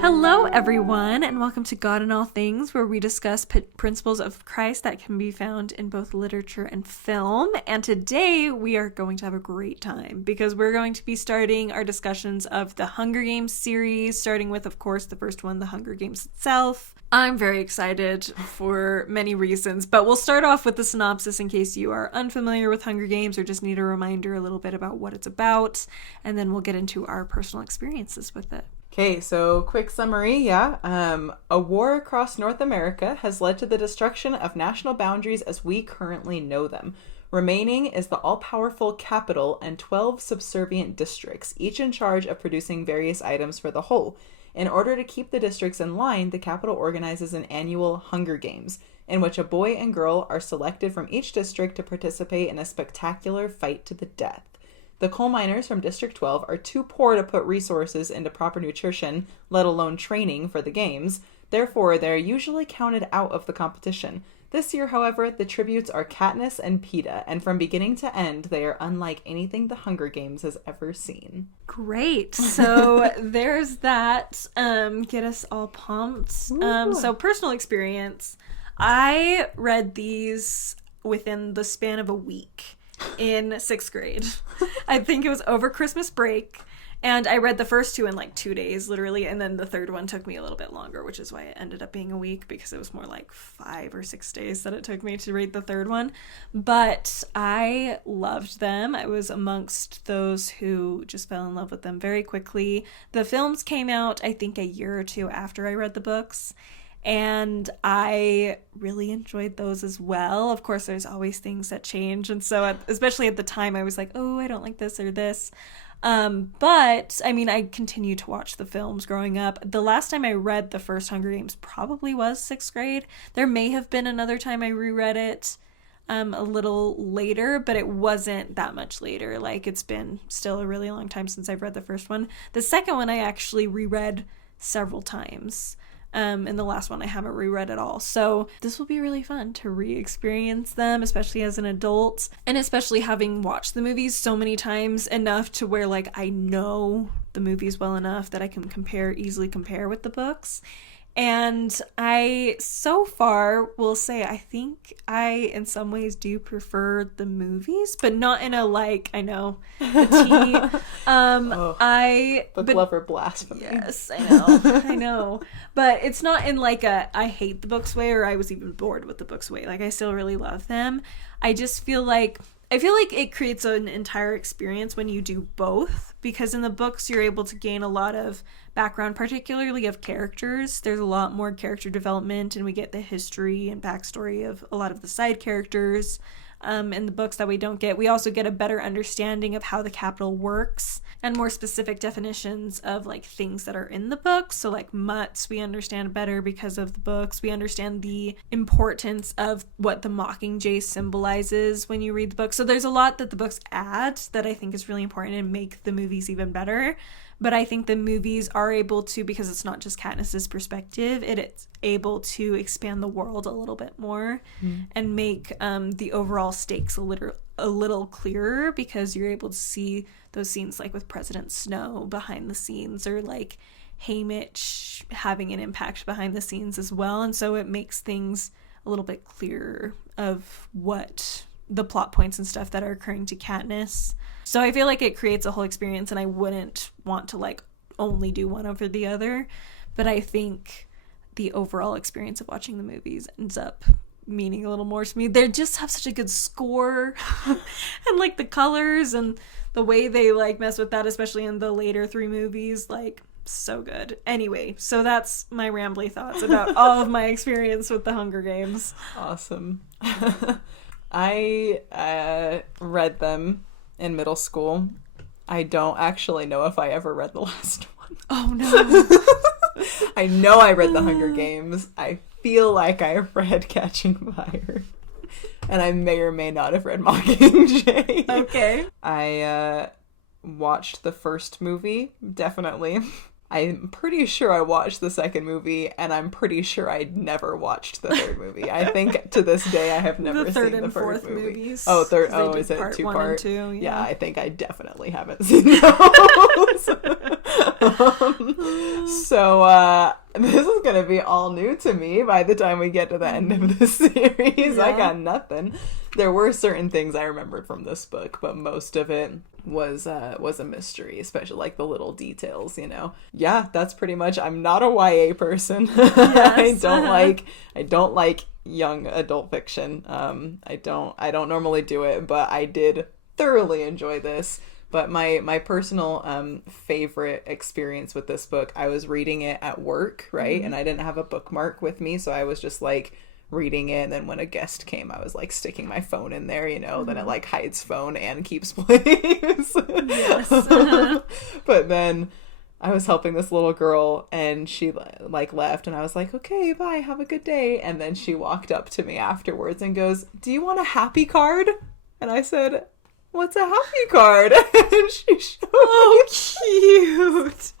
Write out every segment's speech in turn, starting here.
Hello, everyone, and welcome to God in All Things, where we discuss principles of Christ that can be found in both literature and film. And today we are going to have a great time because we're going to be starting our discussions of the Hunger Games series, starting with, of course, the first one, the Hunger Games itself. I'm very excited for many reasons, but we'll start off with the synopsis in case you are unfamiliar with Hunger Games or just need a reminder a little bit about what it's about, and then we'll get into our personal experiences with it. Okay, so quick summary, a war across North America has led to the destruction of national boundaries as we currently know them. Remaining is the all-powerful capital and 12 subservient districts, each in charge of producing various items for the whole. In order to keep the districts in line, the capital organizes an annual Hunger Games, in which a boy and girl are selected from each district to participate in a spectacular fight to the death. The coal miners from District 12 are too poor to put resources into proper nutrition, let alone training for the games. Therefore, they are usually counted out of the competition. This year, however, the tributes are Katniss and Peeta, and from beginning to end, they are unlike anything the Hunger Games has ever seen. Great. So there's that. Get us all pumped. So personal experience. I read these within the span of a week. In 6th grade. I think it was over Christmas break, and I read the first two in like 2 days literally, and then the third one took me a little bit longer, which is why it ended up being a week, because it was more like 5 or 6 days that it took me to read the third one. But I loved them. I was amongst those who just fell in love with them very quickly. The films came out I think a year or two after I read the books, and I really enjoyed those as well. Of course, there's always things that change. And so, especially at the time, I was like, oh, I don't like this or this. But, I mean, I continued to watch the films growing up. The last time I read the first Hunger Games probably was 6th grade. There may have been another time I reread it a little later, but it wasn't that much later. Like, it's been still a really long time since I've read the first one. The second one I actually reread several times. And the last one I haven't reread at all. So this will be really fun to re-experience them, especially as an adult, and especially having watched the movies so many times, enough to where like I know the movies well enough that I can easily compare with the books. And I, so far, will say I think I, in some ways, do prefer the movies, but not in a, like, I know, the tea. Book lover blasphemy. Yes, I know. But it's not in, like, a I hate the books way, or I was even bored with the books way. Like, I still really love them. I just feel like it creates an entire experience when you do both, because in the books you're able to gain a lot of background, particularly of characters. There's a lot more character development, and we get the history and backstory of a lot of the side characters in the books that we don't get. We also get a better understanding of how the Capitol works and more specific definitions of like things that are in the books. So like mutts, we understand better because of the books. We understand the importance of what the Mockingjay symbolizes when you read the book. So there's a lot that the books add that I think is really important and make the movies even better. But I think the movies are able to, because it's not just Katniss's perspective, it's able to expand the world a little bit more and make the overall stakes a little clearer, because you're able to see those scenes like with President Snow behind the scenes, or like Haymitch having an impact behind the scenes as well. And so it makes things a little bit clearer of what the plot points and stuff that are occurring to Katniss. So I feel like it creates a whole experience, and I wouldn't want to like only do one over the other. But I think the overall experience of watching the movies ends up meaning a little more to me. They just have such a good score and like the colors and the way they like mess with that, especially in the later 3 movies, like so good. Anyway, so that's my rambly thoughts about all of my experience with the Hunger Games. Awesome. I read them in middle school. I don't actually know if I ever read the last one. Oh no. I know I read the Hunger Games. I feel like I read Catching Fire. And I may or may not have read Mockingjay. Okay. I watched the first movie, definitely. I'm pretty sure I watched the second movie, and I'm pretty sure I'd never watched the third movie. I think to this day I have never seen the third movie. Movies. Oh, third. Oh, is it 2-part? 2, yeah, I think I definitely haven't seen those. So this is going to be all new to me by the time we get to the end of the series. Yeah. I got nothing. There were certain things I remembered from this book, but most of it was a mystery, especially like the little details, you know. Yeah, that's pretty much. I'm not a YA person. Yes. I don't like young adult fiction. I don't normally do it, but I did thoroughly enjoy this. But my personal favorite experience with this book, I was reading it at work, right? Mm-hmm. And I didn't have a bookmark with me, so I was just like reading it, and then when a guest came, I was like sticking my phone in there, you know. Mm-hmm. Then it like hides phone and keeps place. Yes. But then I was helping this little girl, and she like left, and I was like, okay, bye, have a good day. And then she walked up to me afterwards and goes, do you want a happy card? And I said, what's a happy card? And she showed me. Oh, cute.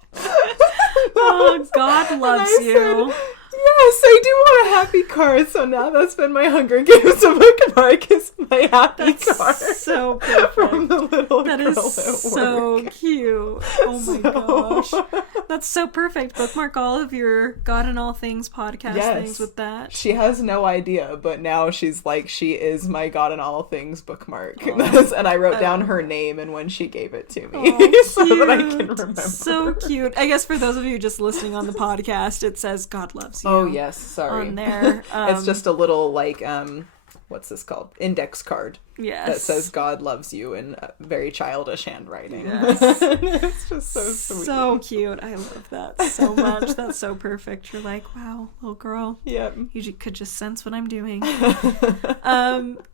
Oh, God loves you. Said, yes, I do want a happy card. So now that's been my Hunger Games bookmark, is my happy card. So perfect. From the little that girl is at so work. Cute. Oh my gosh. That's so perfect. Bookmark all of your God in All Things podcast things with that. She has no idea, but now she's like, she is my God in All Things bookmark. Oh. And I wrote down her name and when she gave it to me so that I can remember. So cute. I guess for those of you just listening on the podcast, it says God loves you. Oh, yes. Sorry. On there. It's just a little, like, what's this called? Index card. Yes. That says God loves you in very childish handwriting. Yes. It's just so sweet. So cute. I love that so much. That's so perfect. You're like, wow, little girl. Yep. You could just sense what I'm doing.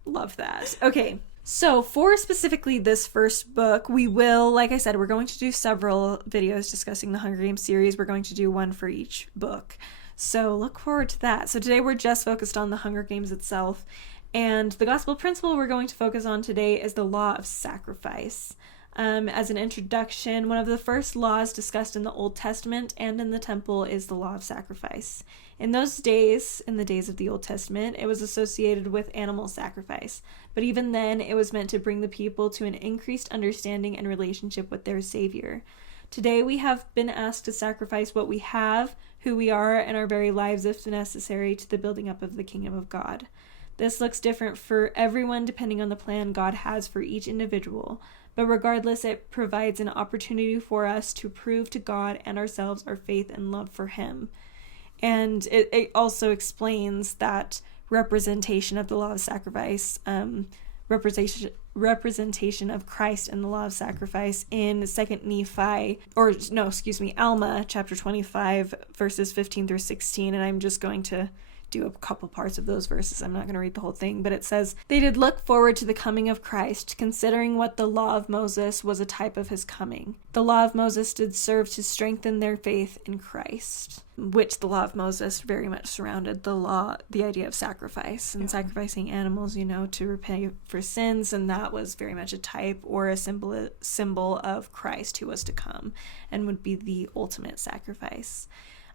Love that. Okay. So for specifically this first book, we will, like I said, we're going to do several videos discussing the Hunger Games series. We're going to do one for each book. So look forward to that. So today we're just focused on the Hunger Games itself. And the gospel principle we're going to focus on today is the law of sacrifice. As an introduction, one of the first laws discussed in the Old Testament and in the temple is the law of sacrifice. In those days, in the days of the Old Testament, it was associated with animal sacrifice. But even then, it was meant to bring the people to an increased understanding and relationship with their Savior. Today, we have been asked to sacrifice what we have, who we are, and our very lives, if necessary, to the building up of the kingdom of God. This looks different for everyone depending on the plan God has for each individual. But regardless, it provides an opportunity for us to prove to God and ourselves our faith and love for Him. And it also explains that representation of the law of sacrifice, representation of Christ and the law of sacrifice in Alma, chapter 25, verses 15 through 16. And I'm just going to do a couple parts of those verses. I'm not going to read the whole thing, but it says, they did look forward to the coming of Christ, considering what the law of Moses was a type of his coming. The law of Moses did serve to strengthen their faith in Christ, which the law of Moses very much surrounded the idea of sacrifice and sacrificing animals, to repay for sins. And that was very much a type or a symbol of Christ who was to come and would be the ultimate sacrifice.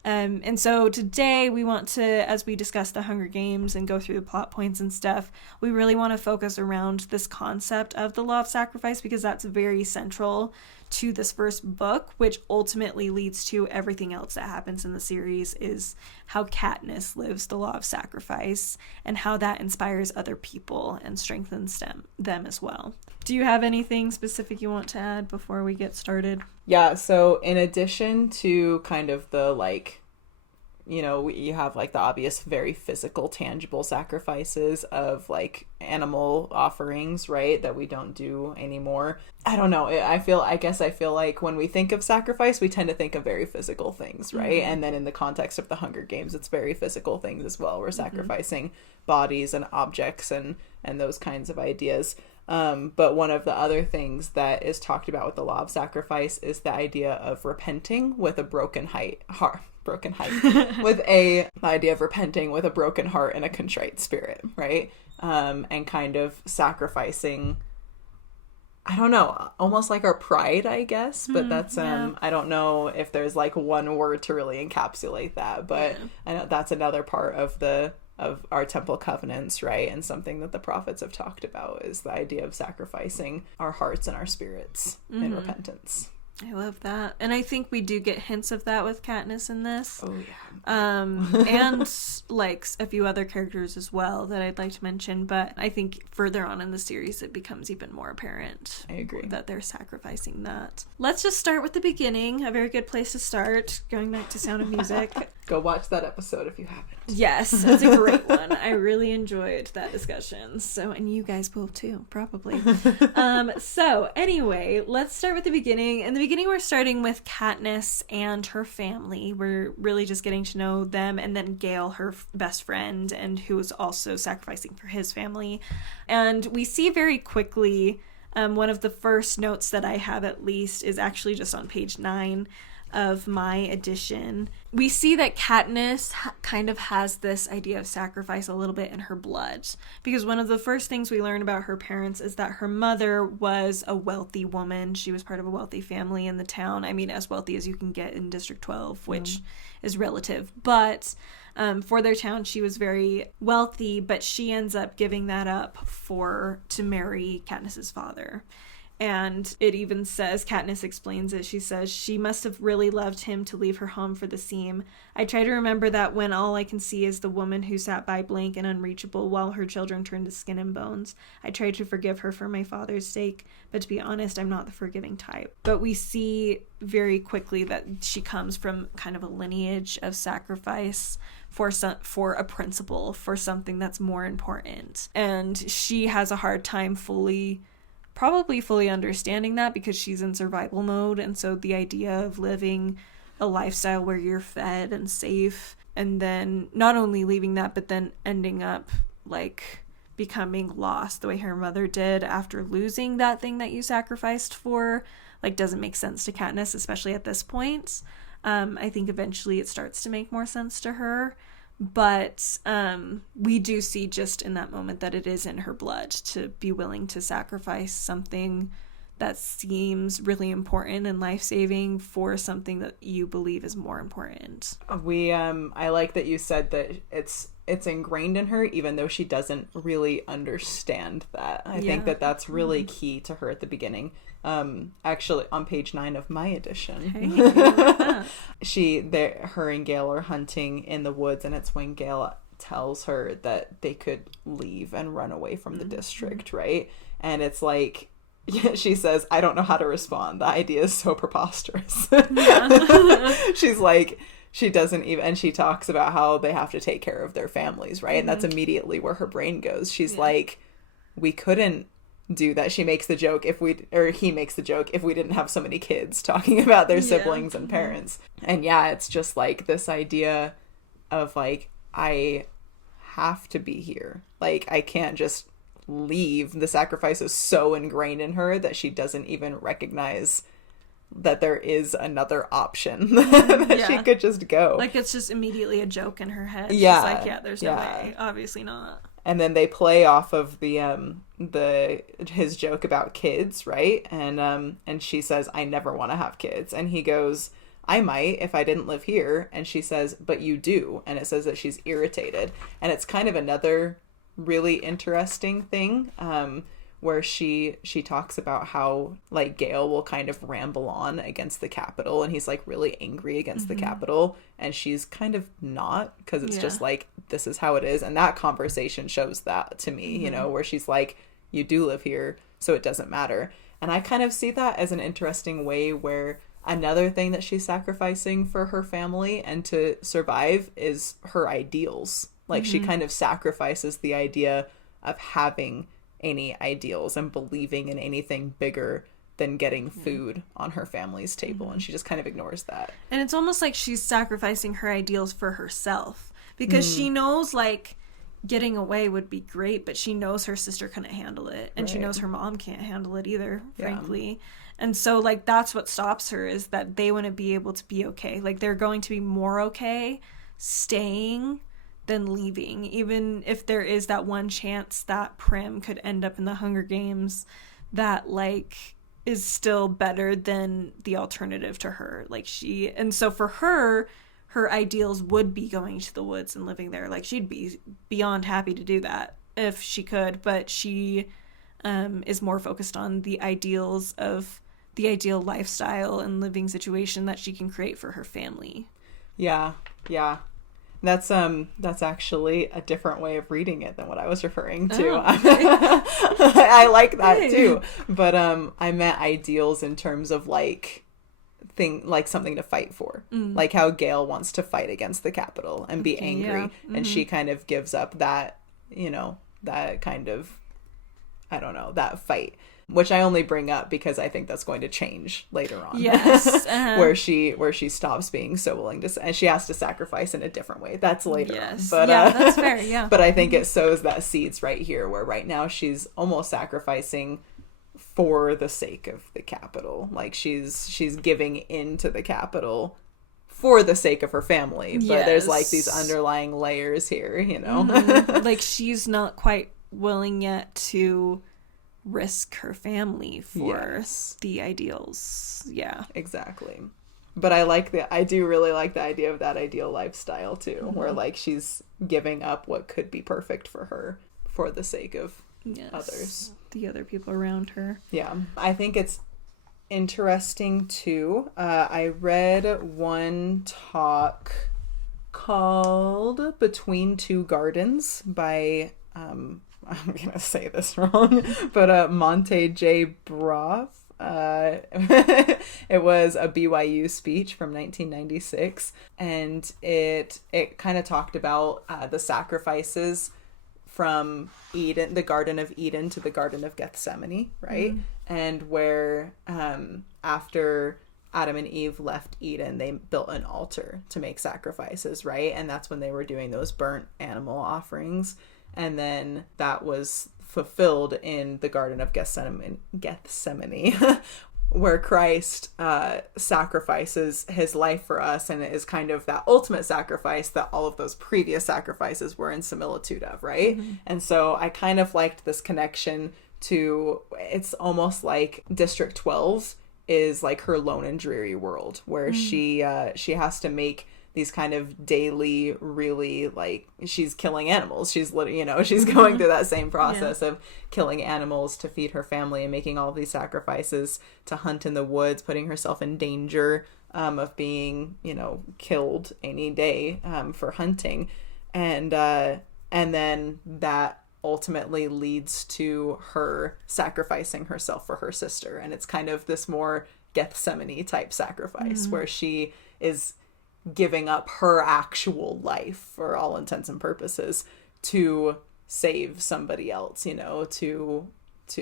And so today we want to, as we discuss the Hunger Games and go through the plot points and stuff, we really want to focus around this concept of the law of sacrifice, because that's very central to this first book, which ultimately leads to everything else that happens in the series, is how Katniss lives the law of sacrifice and how that inspires other people and strengthens them as well. Do you have anything specific you want to add before we get started? Yeah, so in addition to kind of the you have like the obvious, very physical, tangible sacrifices of like animal offerings, right, that we don't do anymore. I don't know. I feel like when we think of sacrifice, we tend to think of very physical things, right? Mm-hmm. And then in the context of the Hunger Games, it's very physical things as well. We're sacrificing bodies and objects and those kinds of ideas. But one of the other things that is talked about with the law of sacrifice is the idea of repenting with a broken heart, with the idea of repenting with a broken heart and a contrite spirit, right? And kind of sacrificing, I don't know, almost like our pride, I guess, but that's, I don't know if there's like one word to really encapsulate that, but I know that's another part of our temple covenants, right? And something that the prophets have talked about is the idea of sacrificing our hearts and our spirits in repentance. I love that. And I think we do get hints of that with Katniss in this. Oh, yeah. And like a few other characters as well that I'd like to mention. But I think further on in the series, it becomes even more apparent. I agree. That they're sacrificing that. Let's just start with the beginning. A very good place to start. Going back to Sound of Music. Go watch that episode if you haven't. Yes, it's a great one. I really enjoyed that discussion. So, and you guys will too, probably. So anyway, let's start with the beginning. In the beginning, we're starting with Katniss and her family. We're really just getting to know them, and then Gale, her best friend, and who is also sacrificing for his family. And we see very quickly, one of the first notes that I have at least is actually just on page 9 of my edition. We see that Katniss kind of has this idea of sacrifice a little bit in her blood, because one of the first things we learn about her parents is that her mother was a wealthy woman. She was part of a wealthy family in the town. I mean, as wealthy as you can get in District 12, which is relative, but for their town she was very wealthy, but she ends up giving that up to marry Katniss's father. And it even says, Katniss explains it, she says, she must have really loved him to leave her home for the seam. I try to remember that when all I can see is the woman who sat by blank and unreachable while her children turned to skin and bones. I try to forgive her for my father's sake, but to be honest, I'm not the forgiving type. But we see very quickly that she comes from kind of a lineage of sacrifice for a principle, for something that's more important. And she has a hard time probably fully understanding that, because she's in survival mode. And so the idea of living a lifestyle where you're fed and safe, and then not only leaving that, but then ending up like becoming lost the way her mother did after losing that thing that you sacrificed for, like, doesn't make sense to Katniss, especially at this point. I think eventually it starts to make more sense to her. But we do see just in that moment that it is in her blood to be willing to sacrifice something that seems really important and life-saving for something that you believe is more important. I like that you said that it's ingrained in her, even though she doesn't really understand that. I think that that's really key to her at the beginning. Actually, on page 9 of my edition, her and Gale are hunting in the woods, and it's when Gale tells her that they could leave and run away from the district, right? And it's like, she says, I don't know how to respond. The idea is so preposterous. She's like, she doesn't even, and she talks about how they have to take care of their families, right? And that's immediately where her brain goes. She's like, we couldn't do that. She makes the joke he makes the joke, if we didn't have so many kids, talking about their siblings and parents. And it's just like this idea of like, I have to be here. Like, I can't just leave. The sacrifice is so ingrained in her that she doesn't even recognize that there is another option that she could just go. Like, it's just immediately a joke in her head. She's like, there's no way. Obviously not. And then they play off of his joke about kids, right? And she says, I never want to have kids. And he goes, I might if I didn't live here. And she says, but you do. And it says that she's irritated. And it's kind of another really interesting thing, where she talks about how like Gale will kind of ramble on against the Capitol, and he's like really angry against the Capitol, and she's kind of not, because it's just like, this is how it is. And that conversation shows that to me, you know, where she's like, you do live here, so it doesn't matter. And I kind of see that as an interesting way where another thing that she's sacrificing for her family and to survive is her ideals. Like, she kind of sacrifices the idea of having any ideals and believing in anything bigger than getting food on her family's table, and she just kind of ignores that. And it's almost like she's sacrificing her ideals for herself, because she knows like getting away would be great, but she knows her sister couldn't handle it, and she knows her mom can't handle it either, frankly. And so like that's what stops her, is that they wouldn't be able to be okay. Like, they're going to be more okay staying than leaving, even if there is that one chance that Prim could end up in the Hunger Games, that like is still better than the alternative to her. Like, and so for her ideals would be going to the woods and living there. Like, she'd be beyond happy to do that if she could, but she is more focused on the ideals of the ideal lifestyle and living situation that she can create for her family. Yeah. That's actually a different way of reading it than what I was referring to. Oh, okay. I like that too. But I meant ideals in terms of like something to fight for. Like how Gale wants to fight against the Capitol and be angry, and she kind of gives up that, that kind of, I don't know, that fight. Which I only bring up because I think that's going to change later on. Yes. where she stops being so willing to, and she has to sacrifice in a different way. That's later on. But, that's fair, yeah. But I think it sows that seeds right here, where right now she's almost sacrificing for the sake of the Capitol. Like she's giving into the Capitol for the sake of her family. But there's like these underlying layers here, Like she's not quite willing yet to risk her family for the ideals. Yeah, exactly. But I do really like the idea of that ideal lifestyle too, where like she's giving up what could be perfect for her for the sake of others, the other people around her. Yeah, I think it's interesting too. I read one talk called Between Two Gardens by I'm going to say this wrong, but Monte J. Broth. It was a BYU speech from 1996, and it kind of talked about the sacrifices from Eden, the Garden of Eden, to the Garden of Gethsemane, right? And where after Adam and Eve left Eden, they built an altar to make sacrifices, right? And that's when they were doing those burnt animal offerings. And then that was fulfilled in the Garden of Gethsemane where Christ sacrifices his life for us, and it is kind of that ultimate sacrifice that all of those previous sacrifices were in similitude of, right? And so I kind of liked this connection to, it's almost like District 12 is like her lone and dreary world, where she has to make these kind of daily, really, like, she's killing animals. She's literally, she's going through that same process of killing animals to feed her family and making all of these sacrifices to hunt in the woods, putting herself in danger of being, killed any day for hunting. And then that ultimately leads to her sacrificing herself for her sister. And it's kind of this more Gethsemane type sacrifice where she is giving up her actual life for all intents and purposes to save somebody else, to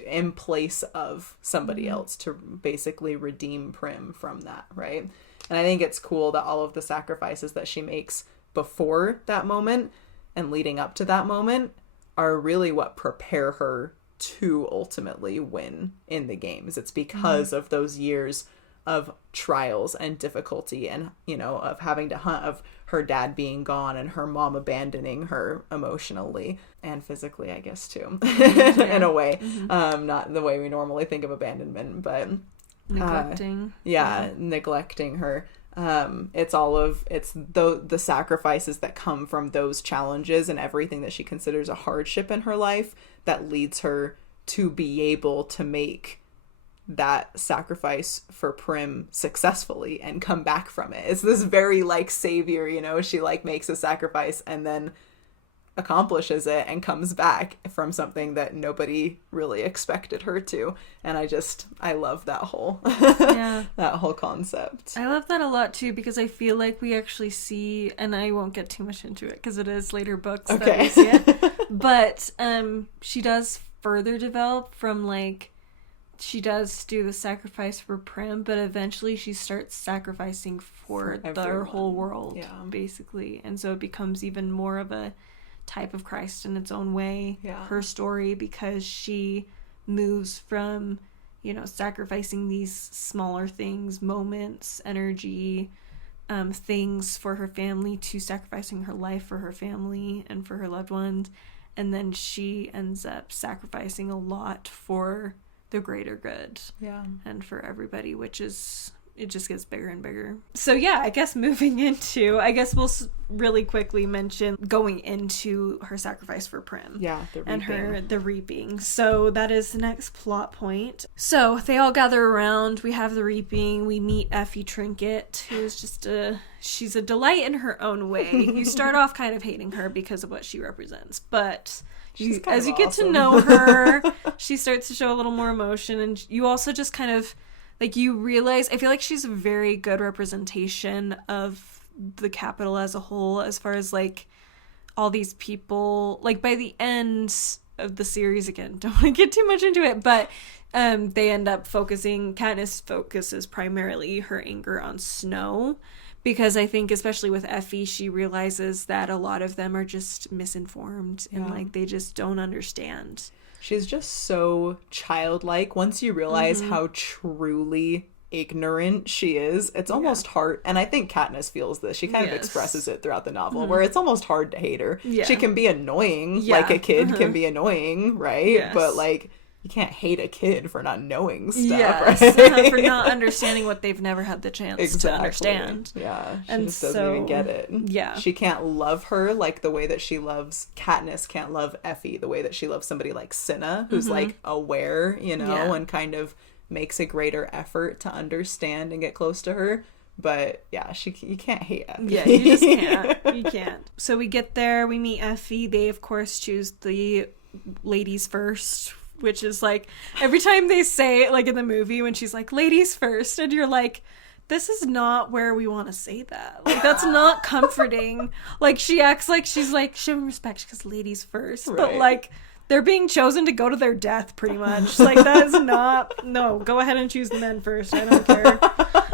in place of somebody else, to basically redeem Prim from that, right? And I think it's cool that all of the sacrifices that she makes before that moment and leading up to that moment are really what prepare her to ultimately win in the games. It's because of those years of trials and difficulty and, of having to hunt, of her dad being gone and her mom abandoning her emotionally and physically, I guess, too, in a way. Not the way we normally think of abandonment, but neglecting. Neglecting her. It's the sacrifices that come from those challenges and everything that she considers a hardship in her life that leads her to be able to make that sacrifice for Prim successfully and come back from it. It's this very like savior, she like makes a sacrifice and then accomplishes it and comes back from something that nobody really expected her to. And I love that whole that whole concept. I love that a lot too, because I feel like we actually see, and I won't get too much into it because it is later books that we see it, but she does further develop from like, she does do the sacrifice for Prim, but eventually she starts sacrificing for their whole world, basically. And so it becomes even more of a type of Christ in its own way, her story, because she moves from, sacrificing these smaller things, moments, energy, things for her family, to sacrificing her life for her family and for her loved ones. And then she ends up sacrificing a lot for the greater good and for everybody, which is it just gets bigger and bigger. So yeah, I guess we'll really quickly mention going into her sacrifice for Prim. Yeah, the reaping. So that is the next plot point. So they all gather around. We have the reaping. We meet Effie Trinket, who's just she's a delight in her own way. You start off kind of hating her because of what she represents, but as you get to know her, she starts to show a little more emotion, and you also just kind of like, you realize, I feel like she's a very good representation of the Capitol as a whole, as far as like all these people. Like by the end of the series, again, don't want to get too much into it, but they end up Katniss focuses primarily her anger on Snow, because I think, especially with Effie, she realizes that a lot of them are just misinformed and like they just don't understand. She's just so childlike. Once you realize how truly ignorant she is, it's almost hard. And I think Katniss feels this. She kind of expresses it throughout the novel, where it's almost hard to hate her. She can be annoying, like a kid can be annoying, right? But like, you can't hate a kid for not knowing stuff, right? For not understanding what they've never had the chance to understand. Yeah, she just doesn't even get it. Yeah. She can't love her like the way that Katniss can't love Effie the way that she loves somebody like Cinna, who's like aware, and kind of makes a greater effort to understand and get close to her. But yeah, you can't hate Effie. Yeah, you just can't. You can't. So we get there, we meet Effie. They, of course, choose the ladies first, which is like, every time they say it, like in the movie when she's like, ladies first, and you're like, this is not where we want to say that. Like, that's not comforting. Like, she acts like she's like showing respect because ladies first, but like, they're being chosen to go to their death, pretty much. Like, that is not, no, go ahead and choose the men first. I don't care.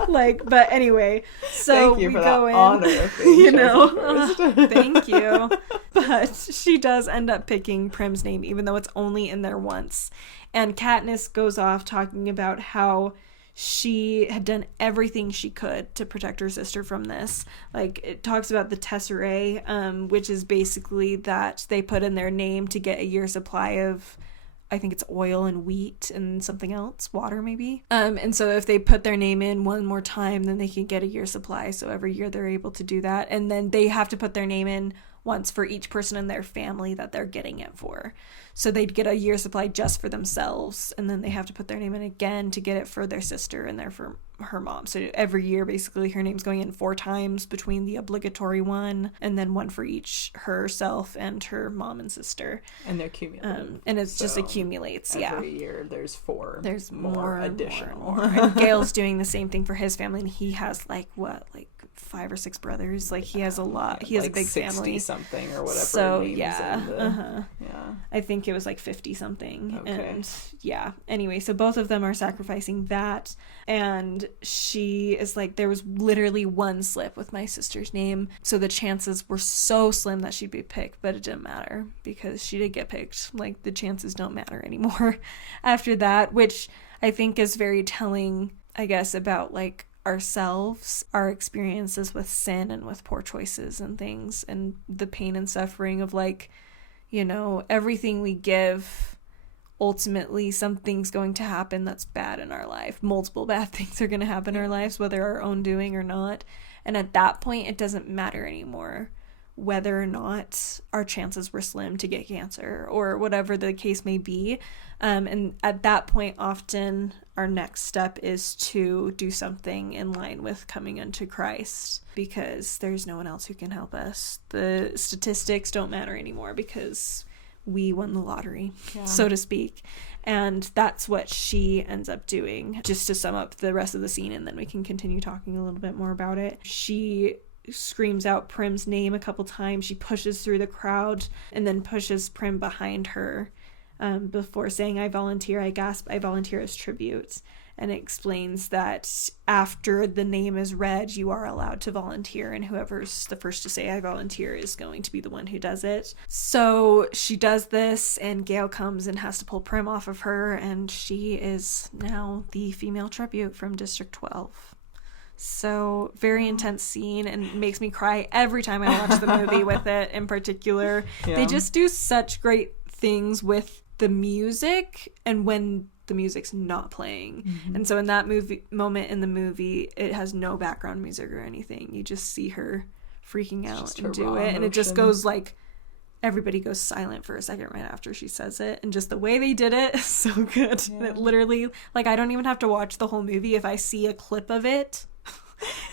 Like, but anyway, so thank you we for go that in, honor of being chosen first. Thank you. But she does end up picking Prim's name, even though it's only in there once. And Katniss goes off talking about how she had done everything she could to protect her sister from this. Like, it talks about the tesserae, which is basically that they put in their name to get a year's supply of, I think it's oil and wheat and something else, water maybe. And so if they put their name in one more time, then they can get a year's supply. So every year they're able to do that. And then they have to put their name in once for each person in their family that they're getting it for. So they'd get a year's supply just for themselves, and then they have to put their name in again to get it for their sister and for her mom. So every year, basically, her name's going in 4 times between the obligatory one, and then one for each herself and her mom and sister. And they're cumulative. And it just accumulates, every year there's 4. There's more additional. More. And Gale's doing the same thing for his family, and he has, 5 or 6 brothers. Like, he has a lot. He has a big 60 family. something or whatever. So Yeah. I think it was 50 something. Okay. And yeah. Anyway, so both of them are sacrificing that. And she is like, there was literally one slip with my sister's name. So the chances were so slim that she'd be picked, but it didn't matter because she did get picked. Like, the chances don't matter anymore after that, which I think is very telling, I guess, about ourselves, our experiences with sin and with poor choices and things, and the pain and suffering of everything we give, ultimately something's going to happen that's bad in our life. Multiple bad things are going to happen in our lives, whether our own doing or not. And at that point, it doesn't matter anymore whether or not our chances were slim to get cancer or whatever the case may be. And at that point, often our next step is to do something in line with coming unto Christ, because there's no one else who can help us. The statistics don't matter anymore because we won the lottery, so to speak. And that's what she ends up doing. Just to sum up the rest of the scene, and then we can continue talking a little bit more about it. She screams out Prim's name a couple times. She pushes through the crowd and then pushes Prim behind her before saying, I volunteer, I gasp, I volunteer as tribute. And it explains that after the name is read, you are allowed to volunteer, and whoever's the first to say I volunteer is going to be the one who does it. So she does this, and Gale comes and has to pull Prim off of her, and she is now the female tribute from District 12. So very intense scene, and makes me cry every time I watch the movie with it in particular. They just do such great things with the music, and when the music's not playing. And so in that moment in the movie, it has no background music or anything. You just see her freaking out and do it. And it just goes like, everybody goes silent for a second right after she says it. And just the way they did it is so good. Yeah. And it literally, like, I don't even have to watch the whole movie. If I see a clip of it,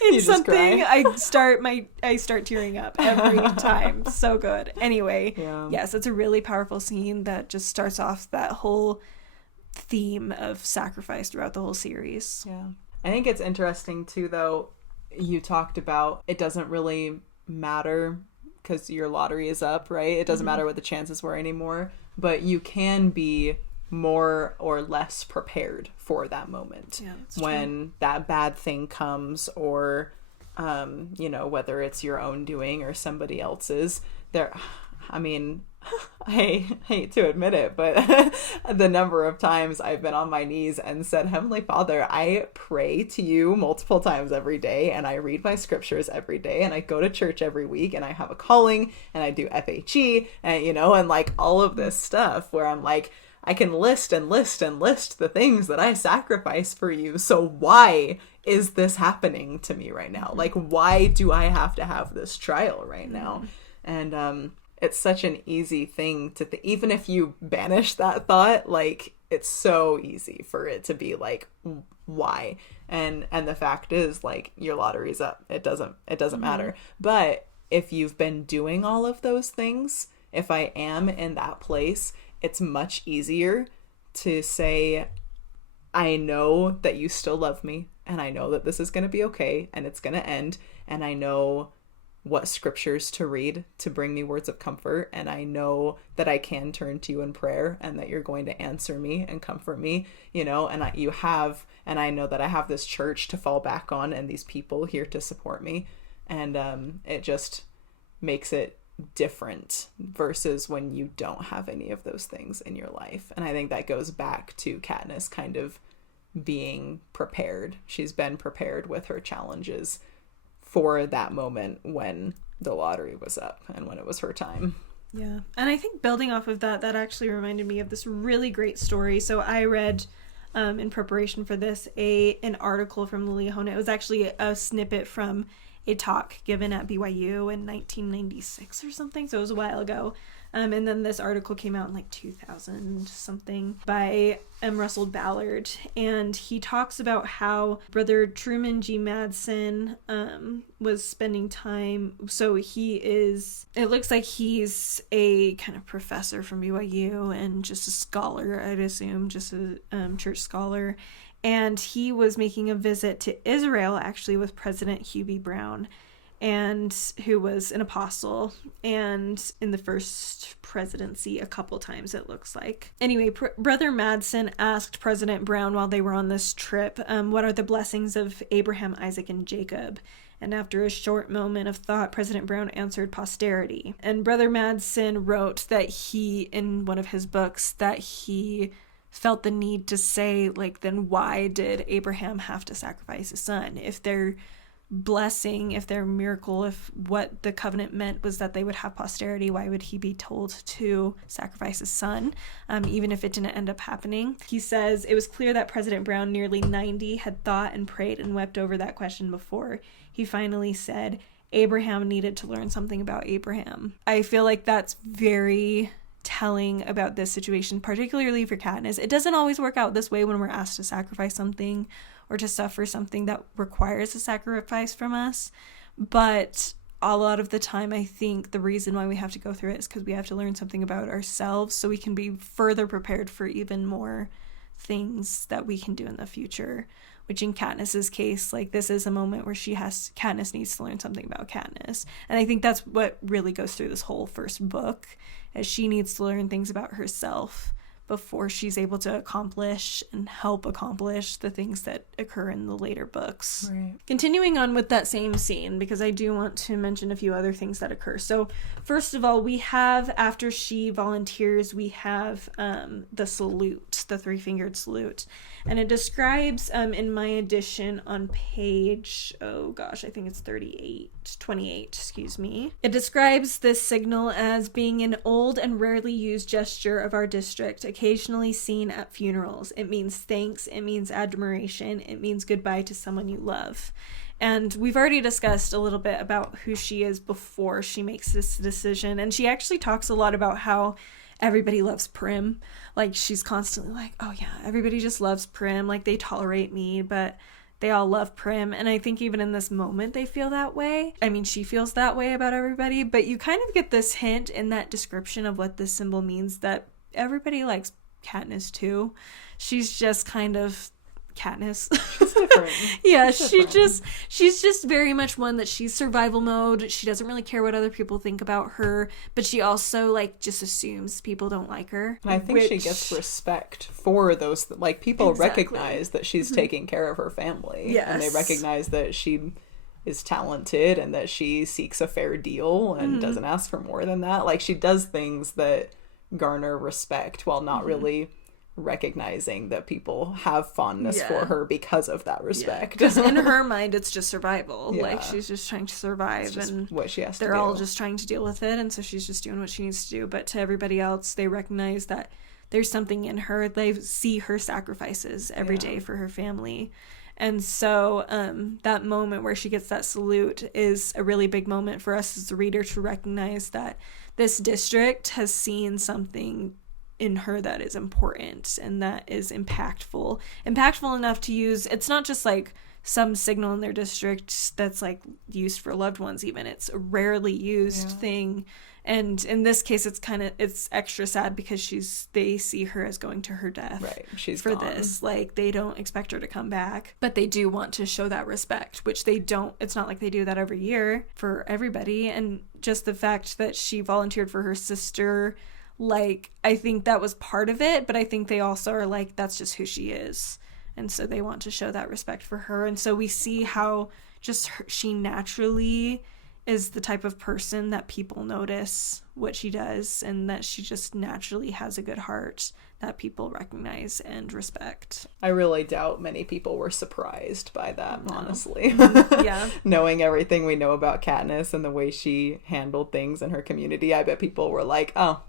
it's something, I start tearing up every time. So good. Anyway, yes, it's a really powerful scene that just starts off that whole theme of sacrifice throughout the whole series. Yeah. I think it's interesting too, though, you talked about it doesn't really matter because your lottery is up, right? It doesn't matter what the chances were anymore, but you can be more or less prepared for that moment when that bad thing comes, or you know, whether it's your own doing or somebody else's. I mean, I hate to admit it, but the number of times I've been on my knees and said, Heavenly Father, I pray to you multiple times every day, and I read my scriptures every day, and I go to church every week, and I have a calling, and I do FHE, and you know, and like all of this stuff where I'm like, I can list and list and list the things that I sacrifice for you. So why is this happening to me right now? Like, why do I have to have this trial right now? And it's such an easy thing to think. Even if you banish that thought, like, it's so easy for it to be like, why? And the fact is, like, your lottery's up. It doesn't matter. But if you've been doing all of those things, if I am in that place, it's much easier to say, I know that you still love me, and I know that this is going to be okay, and it's going to end, and I know what scriptures to read to bring me words of comfort, and I know that I can turn to you in prayer, and that you're going to answer me and comfort me, you know, and I know that I have this church to fall back on and these people here to support me, and it just makes it different versus when you don't have any of those things in your life. And I think that goes back to Katniss kind of being prepared. She's been prepared with her challenges for that moment when the lottery was up and when it was her time. Yeah. And I think building off of that actually reminded me of this really great story. So I read in preparation for this an article from Liliana. It was actually a snippet from a talk given at BYU in 1996 or something, so it was a while ago. And then this article came out in like 2000 something by Russell Ballard, and he talks about how Brother Truman G. Madsen was spending time. So it looks like he's a kind of professor from BYU and just a scholar, I'd assume, just a church scholar. And he was making a visit to Israel, actually, with President Hugh B. Brown, and who was an apostle, and in the first presidency a couple times, it looks like. Anyway, Brother Madsen asked President Brown while they were on this trip, what are the blessings of Abraham, Isaac, and Jacob? And after a short moment of thought, President Brown answered posterity. And Brother Madsen wrote that in one of his books, that he felt the need to say, like, then why did Abraham have to sacrifice his son? If their blessing, if their miracle, if what the covenant meant was that they would have posterity, why would he be told to sacrifice his son, even if it didn't end up happening? He says, it was clear that President Brown, nearly 90, had thought and prayed and wept over that question before he finally said, Abraham needed to learn something about Abraham. I feel like that's very telling about this situation, particularly for Katniss. It doesn't always work out this way when we're asked to sacrifice something or to suffer something that requires a sacrifice from us, but a lot of the time I think the reason why we have to go through it is because we have to learn something about ourselves so we can be further prepared for even more things that we can do in the future, which in Katniss's case, like, this is a moment where Katniss needs to learn something about Katniss. And I think that's what really goes through this whole first book, as she needs to learn things about herself before she's able to accomplish and help accomplish the things that occur in the later books. Right. Continuing on with that same scene, because I do want to mention a few other things that occur. So first of all, we have, after she volunteers, we have the salute, the three-fingered salute. And it describes, in my edition on page, I think it's 28, it describes this signal as being an old and rarely used gesture of our district, occasionally seen at funerals. It means thanks. It means admiration. It means goodbye to someone you love. And we've already discussed a little bit about who she is before she makes this decision. And she actually talks a lot about how everybody loves Prim. Like, she's constantly like, oh yeah, everybody just loves Prim. Like, they tolerate me, but they all love Prim. And I think even in this moment, they feel that way. I mean, she feels that way about everybody. But you kind of get this hint in that description of what this symbol means that everybody likes Katniss too. She's just kind of Katniss. She's different. Yeah, she's just very much one that she's survival mode. She doesn't really care what other people think about her, but she also like just assumes people don't like her. And I think she gets respect for those, like, people Exactly. recognize that she's taking care of her family. Yes. And they recognize that she is talented and that she seeks a fair deal and doesn't ask for more than that. Like, she does things that garner respect while not really recognizing that people have fondness for her because of that respect. Because in her mind, it's just survival. Yeah. Like, she's just trying to survive, and what she has to do. they're all just trying to deal with it, and so she's just doing what she needs to do. But to everybody else, they recognize that there's something in her. They see her sacrifices every day for her family. And so that moment where she gets that salute is a really big moment for us as a reader to recognize that this district has seen something in her that is important and that is impactful enough to use. It's not just like some signal in their district that's like used for loved ones. Even it's a rarely used thing, and in this case it's extra sad because they see her as going to her death. Right, she's for gone. This, like, they don't expect her to come back, but they do want to show that respect, which they don't. It's not like they do that every year for everybody. And just the fact that she volunteered for her sister, like, I think that was part of it, but I think they also are like, that's just who she is. And so they want to show that respect for her. And so we see how just she naturally is the type of person that people notice what she does, and that she just naturally has a good heart that people recognize and respect. I really doubt many people were surprised by that, honestly. Yeah. Knowing everything we know about Katniss and the way she handled things in her community, I bet people were like, oh,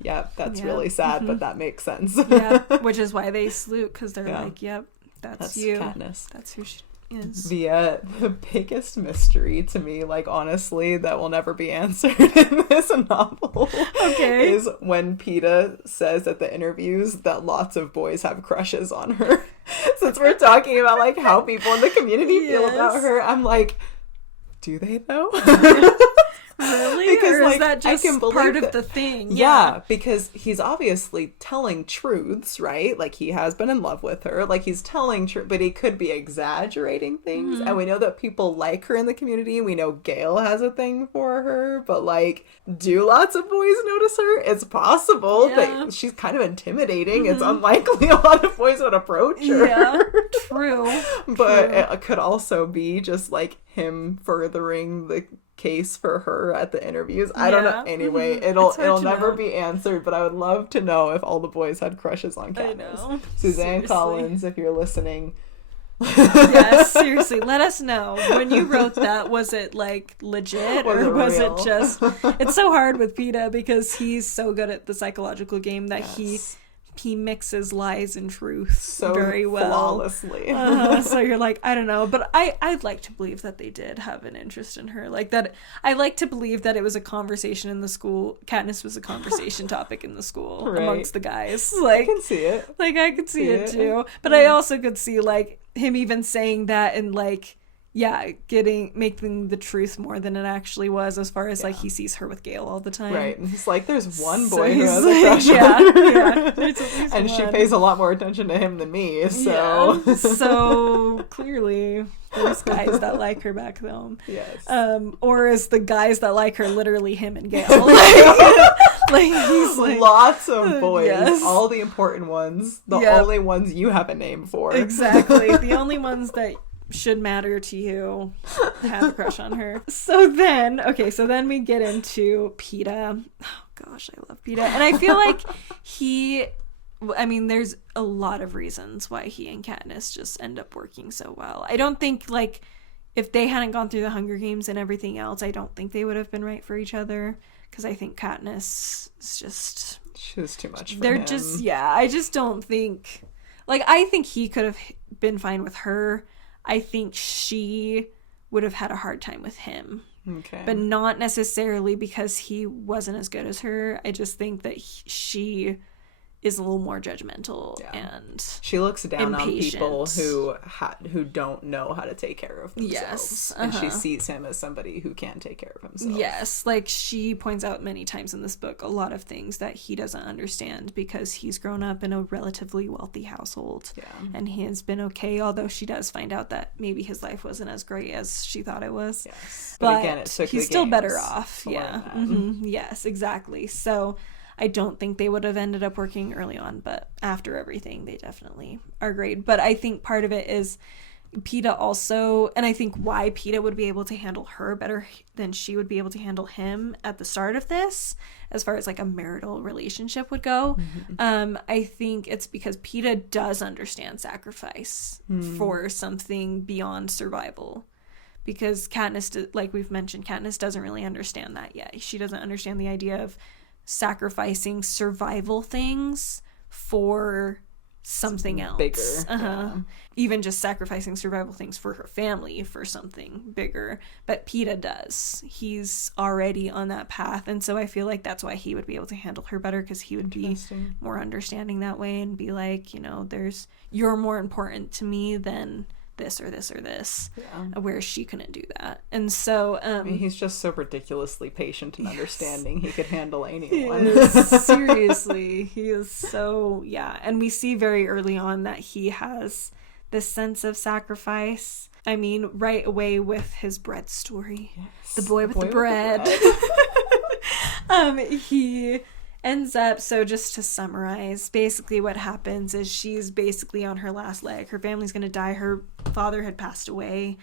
yeah, that's really sad, but that makes sense. Yeah, which is why they salute, because they're like, yep, that's you. Katniss. That's who she is. The biggest mystery to me, like, honestly, that will never be answered in this novel, is when Peeta says at the interviews that lots of boys have crushes on her. Since we're talking about, like, how people in the community feel about her, I'm like, do they though? Really? Because, or is like, that just I can believe part of that. the thing? Yeah, because he's obviously telling truths, right? Like, he has been in love with her. Like, he's telling truth, but he could be exaggerating things. And we know that people like her in the community. We know Gale has a thing for her. But, like, do lots of boys notice her? It's possible. But she's kind of intimidating. It's unlikely a lot of boys would approach her. Yeah, true. But it could also be just, like, him furthering the case for her at the interviews. I don't know. Anyway, it'll never be answered, but I would love to know if all the boys had crushes on Katniss. Suzanne Collins, if you're listening. Yes, seriously, let us know. When you wrote that, was it like legit, or was it just... It's so hard with Peeta because he's so good at the psychological game that he mixes lies and truth so very well, flawlessly. So you're like, I don't know, but I'd like to believe that they did have an interest in her, like that. I like to believe that it was a conversation in the school. Katniss was a conversation topic in the school amongst the guys. Like, I can see it. Like, I could see it too, but I also could see like him even saying that and like, making the truth more than it actually was, as far as like he sees her with Gale all the time. Right. And he's like, there's one boy So who he's has like, a crush on her. there's at least and she one. pays a lot more attention to him than me, so. Yeah. So clearly there's guys that like her back home. Yes. Or is the guys that like her literally him and Gale? Like he's like, lots of boys, yes. all the important ones, the only ones you have a name for. Exactly. The only ones that should matter to you have a crush on her. So then we get into Peeta. Oh gosh, I love Peeta. And I feel like there's a lot of reasons why he and Katniss just end up working so well. I don't think like if they hadn't gone through the Hunger Games and everything else, I don't think they would have been right for each other. Because I think Katniss is just... She was too much for they're him. just... Yeah, I just don't think... Like, I think he could have been fine with her. I think she would have had a hard time with him. Okay. But not necessarily because he wasn't as good as her. I just think that she is a little more judgmental and she looks down impatient. on people who don't know how to take care of themselves. Yes. And she sees him as somebody who can't take care of himself. Yes, like she points out many times in this book a lot of things that he doesn't understand because he's grown up in a relatively wealthy household. Yeah. And he has been okay, although she does find out that maybe his life wasn't as great as she thought it was. Yes. But again, it took he's the still games better off. to Yeah. learn that. Yes, exactly. So I don't think they would have ended up working early on, but after everything, they definitely are great. But I think part of it is Peeta also, and I think why Peeta would be able to handle her better than she would be able to handle him at the start of this, as far as like a marital relationship would go. I think it's because Peeta does understand sacrifice for something beyond survival. Because Katniss, like we've mentioned, Katniss doesn't really understand that yet. She doesn't understand the idea of sacrificing survival things for something else. Bigger. Yeah. Even just sacrificing survival things for her family for something bigger. But Peeta does. He's already on that path. And so I feel like that's why he would be able to handle her better, because he would be more understanding that way and be like, you know, you're more important to me than this or this or this, where she couldn't do that. And so I mean, he's just so ridiculously patient and understanding. He could handle anyone. Seriously, he is so and we see very early on that he has this sense of sacrifice. I mean, right away with his bread story. Yes. The boy with the bread. He ends up, so just to summarize, basically what happens is she's basically on her last leg. Her family's gonna die. Her father had passed away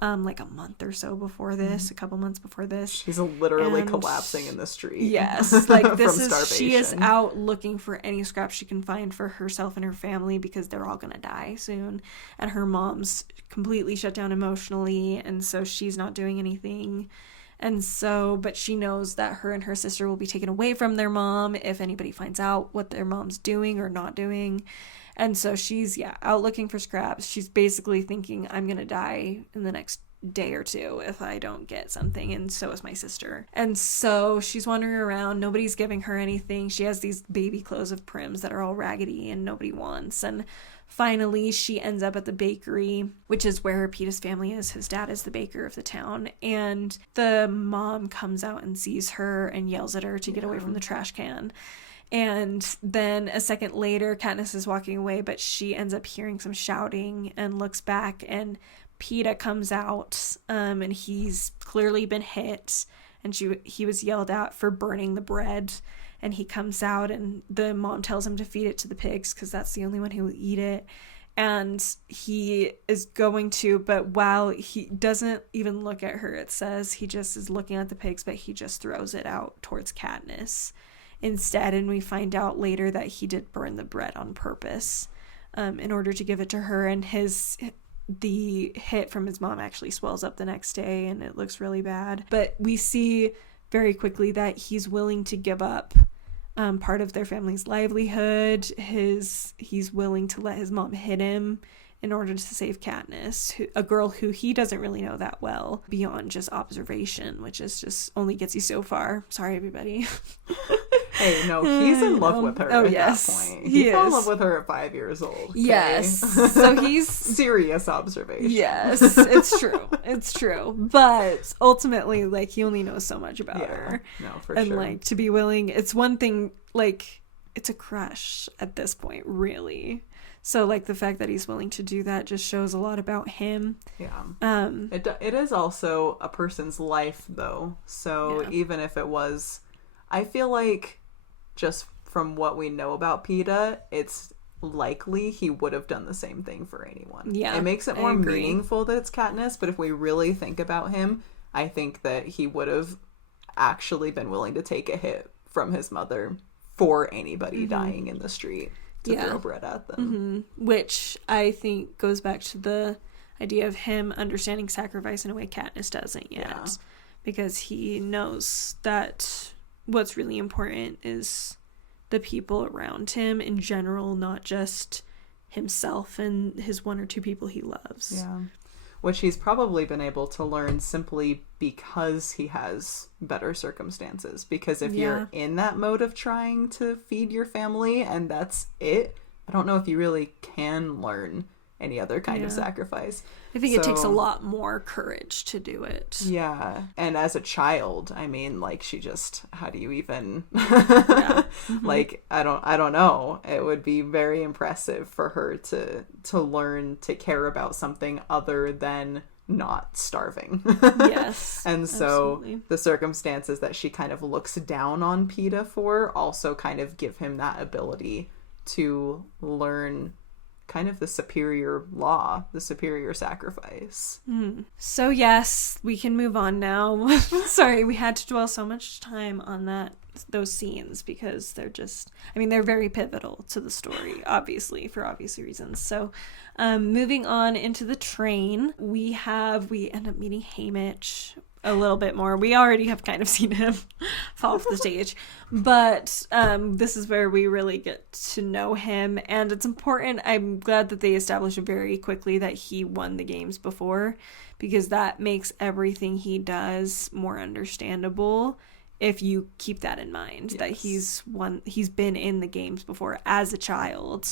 like a month or so before this, a couple months before this. She's literally collapsing in the street. Yes, like this from is, she is out looking for any scraps she can find for herself and her family because they're all gonna die soon. And her mom's completely shut down emotionally, and so she's not doing anything. And so, but she knows that her and her sister will be taken away from their mom if anybody finds out what their mom's doing or not doing. And so she's, out looking for scraps. She's basically thinking, I'm going to die in the next day or two if I don't get something. And so is my sister. And so she's wandering around. Nobody's giving her anything. She has these baby clothes of Prim's that are all raggedy and nobody wants. And finally, she ends up at the bakery, which is where Peeta's family is. His dad is the baker of the town. And the mom comes out and sees her and yells at her to get away from the trash can. And then a second later, Katniss is walking away, but she ends up hearing some shouting and looks back. And Peeta comes out, and he's clearly been hit. And he was yelled at for burning the bread. And he comes out and the mom tells him to feed it to the pigs because that's the only one who will eat it. And he is going to, but while he doesn't even look at her, it says he just is looking at the pigs, but he just throws it out towards Katniss instead. And we find out later that he did burn the bread on purpose in order to give it to her. And the hit from his mom actually swells up the next day and it looks really bad. But we see very quickly that he's willing to give up part of their family's livelihood. He's willing to let his mom hit him in order to save Katniss, a girl who he doesn't really know that well beyond just observation, which is just only gets you so far. Sorry, everybody. Hey, no, he's in love with her at that point. He fell in love with her at 5 years old. Okay? Yes. So he's... Serious observation. Yes, it's true. It's true. But ultimately, like, he only knows so much about her. No, for and, sure. And, like, to be willing... It's one thing, like, it's a crush at this point, really. So, like, the fact that he's willing to do that just shows a lot about him. Yeah. It is also a person's life, though. So, even if it was... I feel like... just from what we know about Peeta, it's likely he would have done the same thing for anyone. Yeah, it makes it more meaningful that it's Katniss, but if we really think about him, I think that he would have actually been willing to take a hit from his mother for anybody dying in the street to throw bread at them. Which I think goes back to idea of him understanding sacrifice in a way Katniss doesn't yet. Yeah. Because he knows that what's really important is the people around him in general, not just himself and his one or two people he loves. Yeah. Which he's probably been able to learn simply because he has better circumstances. Because if you're in that mode of trying to feed your family and that's it, I don't know if you really can learn any other kind of sacrifice. I think it takes a lot more courage to do it. Yeah. And as a child, I mean, like, she just, how do you even like, I don't know. It would be very impressive for her to learn to care about something other than not starving. Yes. And so absolutely. The circumstances that she kind of looks down on PETA for also kind of give him that ability to learn kind of the superior law, the superior sacrifice. So yes, we can move on now. Sorry, we had to dwell so much time on those scenes because they're just, I mean, they're very pivotal to the story, obviously, for obvious reasons. So moving on into the train, we end up meeting Haymitch a little bit more. We already have kind of seen him fall off the stage, but this is where we really get to know him, and it's important. I'm glad that they established very quickly that he won the games before, because that makes everything he does more understandable if you keep that in mind. That he's been in the games before as a child.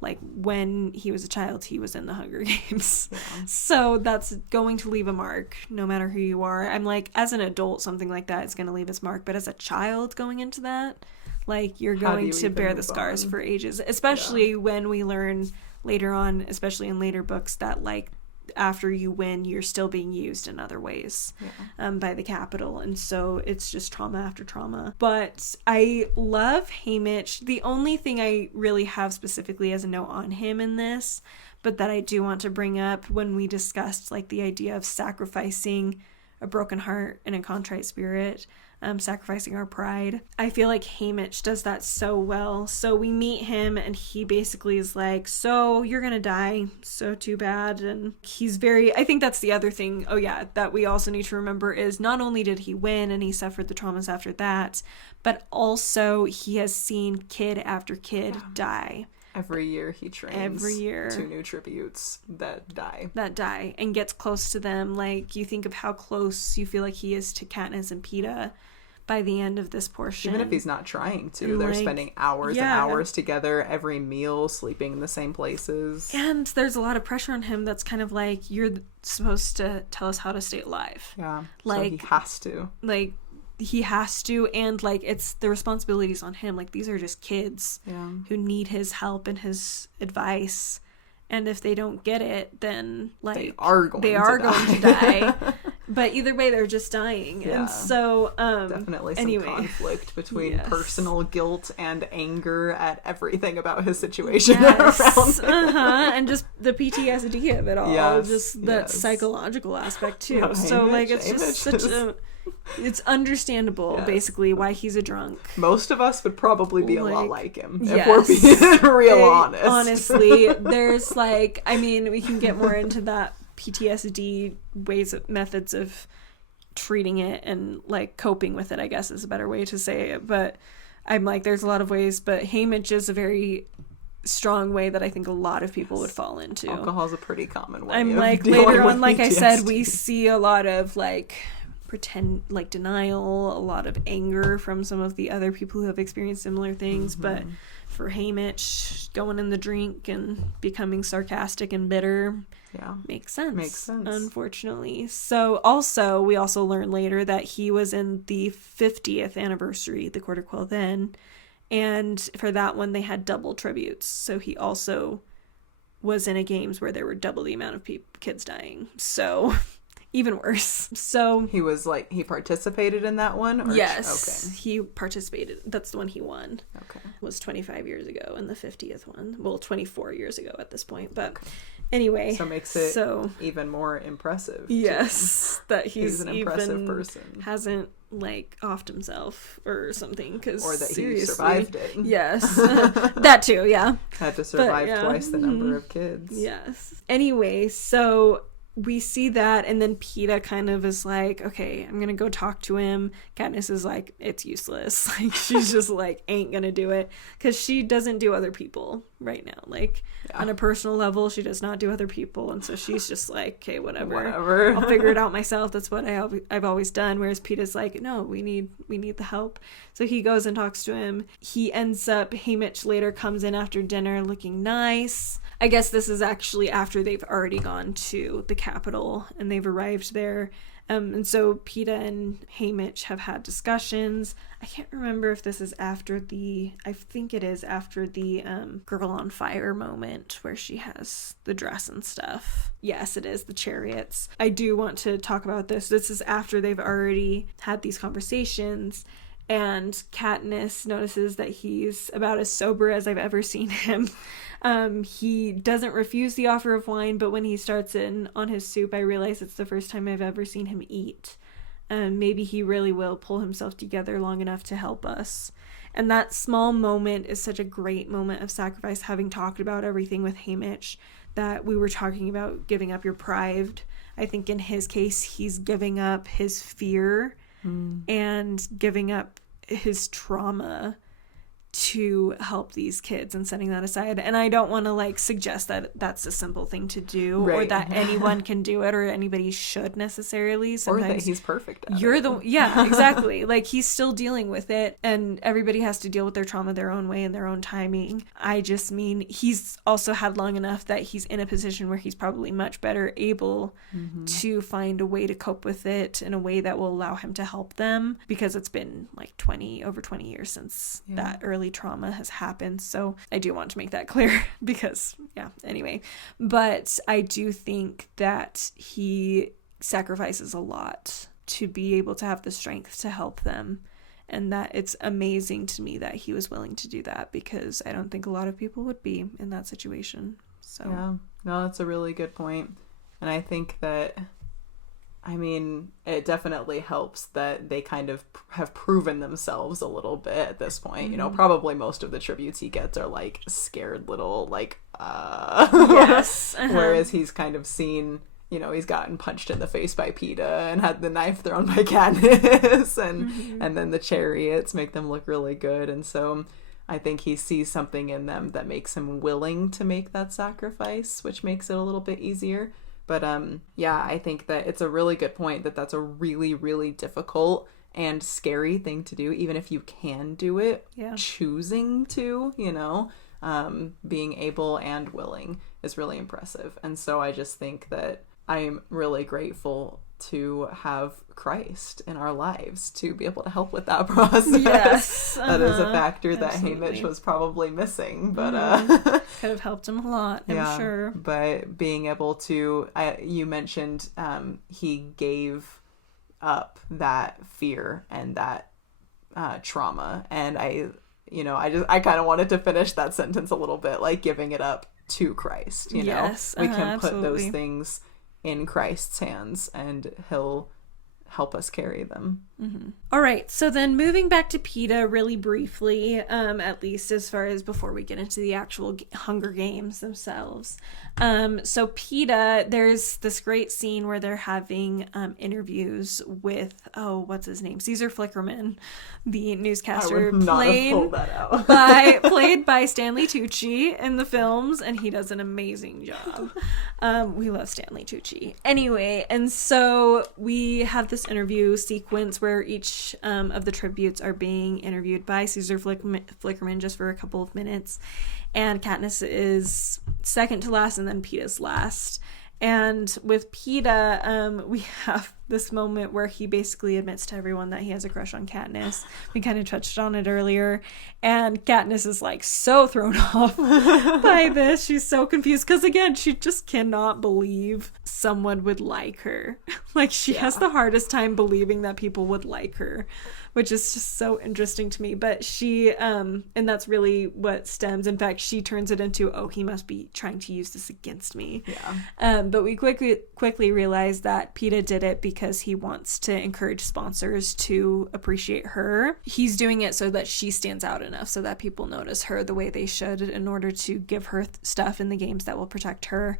Like, when he was a child, he was in the Hunger Games. Yeah. So that's going to leave a mark, no matter who you are. I'm like, as an adult, something like that is going to leave its mark. But as a child going into that, like, you're going to bear the scars for ages. Especially when we learn later on, especially in later books, that, like, after you win, you're still being used in other ways by the Capitol. And so it's just trauma after trauma. But I love Haymitch. The only thing I really have specifically as a note on him in this, but that I do want to bring up when we discussed, like, the idea of sacrificing a broken heart and a contrite spirit, sacrificing our pride. I feel like Haymitch does that so well. So we meet him and he basically is like, so you're gonna die, so too bad. And he's very, I think that's the other thing, that we also need to remember is not only did he win and he suffered the traumas after that, but also he has seen kid after kid die. Every year he trains 2 new tributes that die and gets close to them. Like, you think of how close you feel like he is to Katniss and PETA by the end of this portion. Even if he's not trying to, they're spending hours and hours together, every meal, sleeping in the same places. And there's a lot of pressure on him that's kind of like, you're supposed to tell us how to stay alive. Yeah, like, so he has to. Like, he has to, and, like, it's the responsibilities on him. Like, these are just kids who need his help and his advice. And if they don't get it, then, like, they are going to die. But either way, they're just dying. Yeah. And so, definitely some conflict between personal guilt and anger at everything about his situation around him. And just the PTSD of it all. Just that psychological aspect, too. So, like, it's just such a... It's understandable, basically, why he's a drunk. Most of us would probably be a lot like him, if we're being real honest. Honestly, there's, like, I mean, we can get more into that PTSD methods of treating it and, like, coping with it, I guess is a better way to say it. But I'm like, there's a lot of ways, but Haymitch is a very strong way that I think a lot of people would fall into. Alcohol's a pretty common way. I'm like, later on, like I said, we see a lot of, like, pretend, like, denial, a lot of anger from some of the other people who have experienced similar things. But for Haymitch, going in the drink and becoming sarcastic and bitter makes sense, unfortunately. So also, we also learn later that he was in the 50th anniversary, the Quarter Quell then, and for that one they had double tributes. So he also was in a games where there were double the amount of kids dying. So even worse. So he was like, he participated in that one? Or yes, okay. he participated. That's the one he won. Okay. It was 25 years ago, and the 50th one. Well, 24 years ago at this point, but anyway. So makes it even more impressive. Yes, that he's an impressive person. Hasn't like offed himself or something, or that he survived it. Yes, that too. Yeah, had to survive twice the number of kids. Yes. Anyway, so we see that, and then PETA kind of is like, okay, I'm gonna go talk to him. Katniss is like, it's useless. Like, she's just like, ain't gonna do it, because she doesn't do other people right now. Like, on a personal level, she does not do other people, and so she's just like, okay, whatever. I'll figure it out myself. That's what I've always done. Whereas PETA's like, no, we need the help. So he goes and talks to him. He ends up, Haymitch later comes in after dinner looking nice. I guess this is actually after they've already gone to the Capitol and they've arrived there. And so PETA and Haymitch have had discussions. I can't remember if this is after I think it is after the girl on fire moment where she has the dress and stuff. Yes, it is, the chariots. I do want to talk about this. This is after they've already had these conversations. And Katniss notices that he's about as sober as I've ever seen him. He doesn't refuse the offer of wine, but when he starts in on his soup, I realize it's the first time I've ever seen him eat. Maybe he really will pull himself together long enough to help us. And that small moment is such a great moment of sacrifice, having talked about everything with Haymitch, that we were talking about giving up your pride. I think in his case, he's giving up his fear and giving up his trauma to help these kids and setting that aside. And I don't want to like suggest that that's a simple thing to do, or that anyone can do it, or anybody should necessarily. Sometimes, or that he's perfect at yeah, exactly. Like, he's still dealing with it, and everybody has to deal with their trauma their own way and their own timing. I just mean, he's also had long enough that he's in a position where he's probably much better able to find a way to cope with it in a way that will allow him to help them, because it's been like over 20 years since that early trauma has happened. So I do want to make that clear, because anyway, but I do think that he sacrifices a lot to be able to have the strength to help them, and that it's amazing to me that he was willing to do that, because I don't think a lot of people would be in that situation. So no, that's a really good point. And I think that, I mean, it definitely helps that they kind of have proven themselves a little bit at this point. You know, probably most of the tributes he gets are like scared little, like, Yes. Whereas he's kind of seen, you know, he's gotten punched in the face by PETA and had the knife thrown by Katniss, and then the chariots make them look really good. And so I think he sees something in them that makes him willing to make that sacrifice, which makes it a little bit easier. But I think that it's a really good point that that's a really, really difficult and scary thing to do, even if you can do it. Choosing to, you know, being able and willing is really impressive. And so I just think that I'm really grateful to have Christ in our lives to be able to help with that process. Yes. That is a factor that Haymitch was probably missing, but could have helped him a lot, I'm sure. But being able to, you mentioned he gave up that fear and that trauma, and I kind of wanted to finish that sentence a little bit, like giving it up to Christ. You know, we can put those things in Christ's hands, and he'll help us carry them. All right, so then moving back to PETA really briefly, at least as far as before we get into the actual Hunger Games themselves. So PETA, there's this great scene where they're having interviews with, what's his name? Caesar Flickerman, the newscaster, played by Stanley Tucci in the films, and he does an amazing job. We love Stanley Tucci. Anyway, and so we have this interview sequence where each of the tributes are being interviewed by Caesar Flickerman just for a couple of minutes, and Katniss is second to last, and then PETA's last. And with PETA, we have this moment where he basically admits to everyone that he has a crush on Katniss. We kind of touched on it earlier. And Katniss is like so thrown off by this. She's so confused because, again, she just cannot believe someone would like her. Like, she has the hardest time believing that people would like her, which is just so interesting to me. But she, and that's really what stems. In fact, she turns it into, oh, he must be trying to use this against me. Yeah. But we quickly realize that PETA did it because he wants to encourage sponsors to appreciate her. He's doing it so that she stands out enough so that people notice her the way they should in order to give her stuff in the games that will protect her.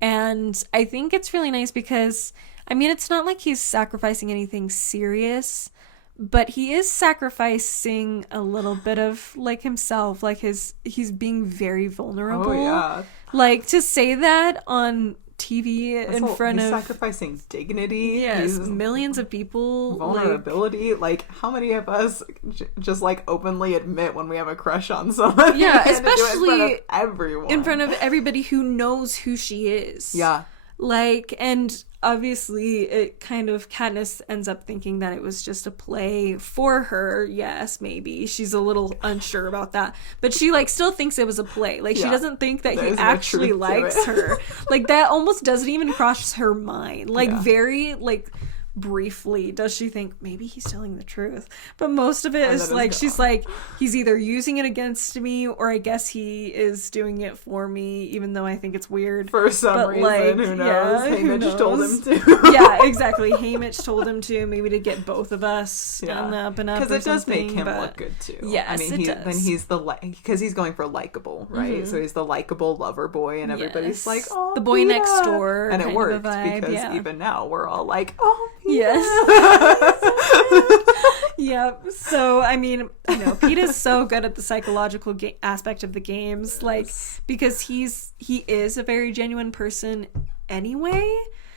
And I think it's really nice because, I mean, it's not like he's sacrificing anything serious, but he is sacrificing a little bit of like himself, like he's being very vulnerable. Oh yeah. Like, to say that on TV in front of sacrificing dignity. Yes, millions of people. Vulnerability. Like how many of us just like openly admit when we have a crush on someone? Yeah, especially everyone. In front of everybody who knows who she is. Yeah. Like, and obviously it kind of, Katniss ends up thinking that it was just a play for her. Yes, maybe. She's a little unsure about that. But she, like, still thinks it was a play. Like, she doesn't think that he actually likes her. Like, that almost doesn't even cross her mind. Like, very, like, briefly does she think maybe he's telling the truth, but most of it is like she's like, he's either using it against me or I guess he is doing it for me, even though I think it's weird for some reason. Like, who knows? Haymitch told him to. Yeah, exactly. Haymitch told him to, maybe to get both of us on the up and up, because it does make him look good too. Yes, I mean, he's the because he's going for likable, right? So he's the likable lover boy, and everybody's like, oh, the boy next door, and it works because even now we're all like, oh. Yes. Yep. So, I mean, I know PETA's so good at the psychological aspect of the games, like, because he is a very genuine person anyway.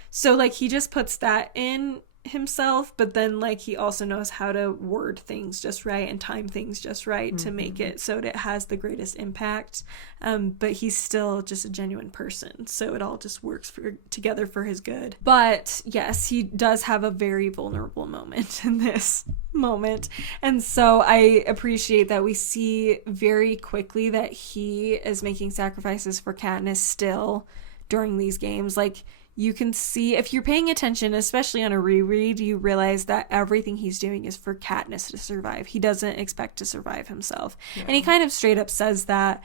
So, like, he just puts that in himself, but then, like, he also knows how to word things just right and time things just right to make it so that it has the greatest impact. But he's still just a genuine person, so it all just works together for his good. But yes, he does have a very vulnerable moment in this moment, and so I appreciate that we see very quickly that he is making sacrifices for Katniss still during these games. Like, you can see, if you're paying attention, especially on a reread, you realize that everything he's doing is for Katniss to survive. He doesn't expect to survive himself. Yeah. And he kind of straight up says that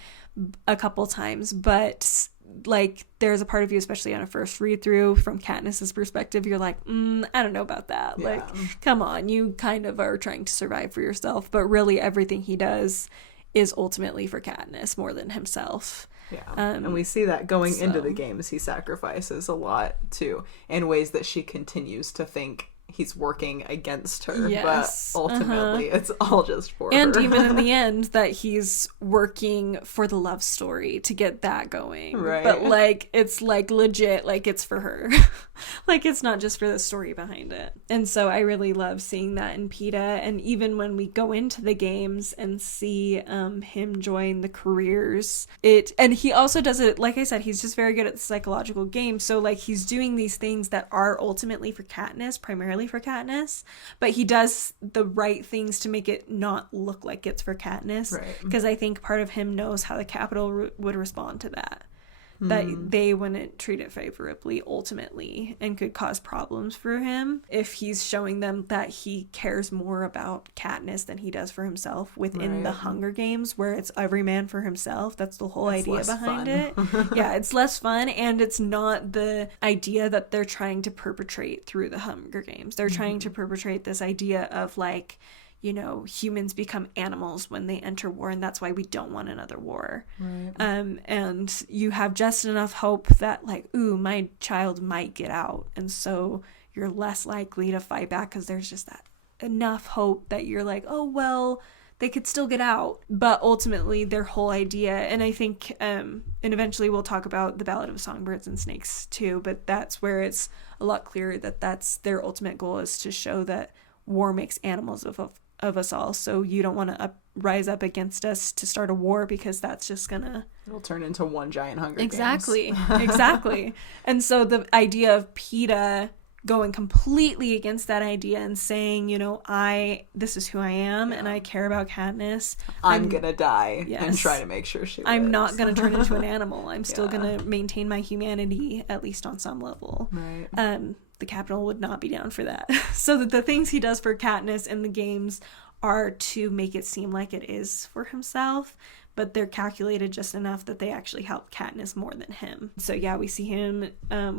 a couple times, but like, there's a part of you, especially on a first read through from Katniss's perspective, you're like, I don't know about that. Yeah. Like, come on, you kind of are trying to survive for yourself, but really everything he does is ultimately for Katniss more than himself. Yeah, and we see that going into the games, he sacrifices a lot too, in ways that she continues to think he's working against her, but ultimately it's all just for her. And even in the end, that he's working for the love story to get that going. Right. But, like, it's, like, legit, like, it's for her. Like, it's not just for the story behind it. And so I really love seeing that in PETA, and even when we go into the games and see him join the careers, and he also does it, like I said, he's just very good at the psychological game, so, like, he's doing these things that are ultimately for Katniss, primarily for Katniss, but he does the right things to make it not look like it's for Katniss, because I think part of him knows how the Capitol would respond to that. That they wouldn't treat it favorably ultimately, and could cause problems for him if he's showing them that he cares more about Katniss than he does for himself within the Hunger Games, where it's every man for himself. That's the whole idea behind it. Yeah, it's less fun, and it's not the idea that they're trying to perpetrate through the Hunger Games. They're trying to perpetrate this idea of, like, you know, humans become animals when they enter war, and that's why we don't want another war. And you have just enough hope that, like, ooh, my child might get out, and so you're less likely to fight back because there's just that enough hope that you're like, oh, well, they could still get out. But ultimately, their whole idea, and I think, and eventually we'll talk about the Ballad of Songbirds and Snakes too, but that's where it's a lot clearer that that's their ultimate goal, is to show that war makes animals of us all, so you don't want to rise up against us to start a war, because that's just gonna, it'll turn into one giant Hunger Games. Exactly. And so the idea of PETA going completely against that idea and saying, you know, this is who I am, and I care about Katniss. I'm gonna die Yes. and try to make sure she I'm lives. not gonna turn into an animal. I'm still gonna maintain my humanity, at least on some level. Right. The Capitol would not be down for that. So that the things he does for Katniss in the games are to make it seem like it is for himself, but they're calculated just enough that they actually help Katniss more than him. So yeah, we see him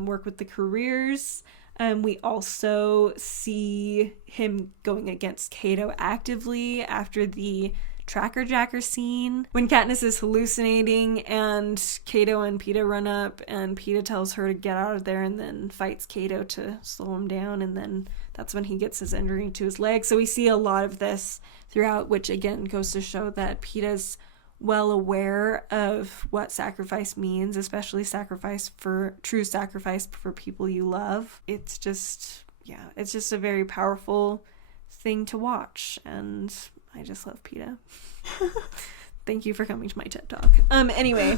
work with the careers. We also see him going against Cato actively after the Tracker Jacker scene, when Katniss is hallucinating and Cato and Peeta run up, and Peeta tells her to get out of there and then fights Cato to slow him down, and then that's when he gets his injury to his leg. So we see a lot of this throughout, which again goes to show that Peeta's well aware of what sacrifice means, especially true sacrifice for people you love. It's just a very powerful thing to watch, and I just love Peeta. Thank you for coming to my TED Talk. Anyway,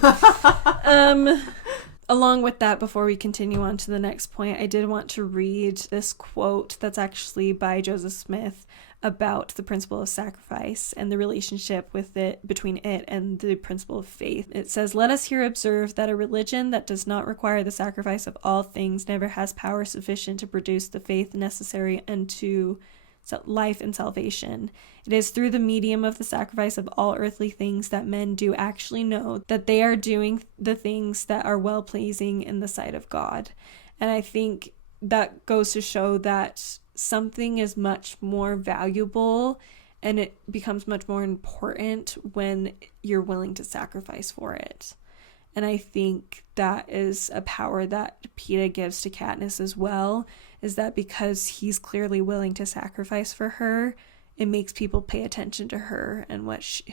along with that, before we continue on to the next point, I did want to read this quote that's actually by Joseph Smith about the principle of sacrifice and the relationship between it and the principle of faith. It says, "Let us here observe that a religion that does not require the sacrifice of all things never has power sufficient to produce the faith necessary unto life and salvation. It is through the medium of the sacrifice of all earthly things that men do actually know that they are doing the things that are well-pleasing in the sight of God." And I think that goes to show that something is much more valuable and it becomes much more important when you're willing to sacrifice for it. And I think that is a power that Peeta gives to Katniss as well, is that because he's clearly willing to sacrifice for her, it makes people pay attention to her and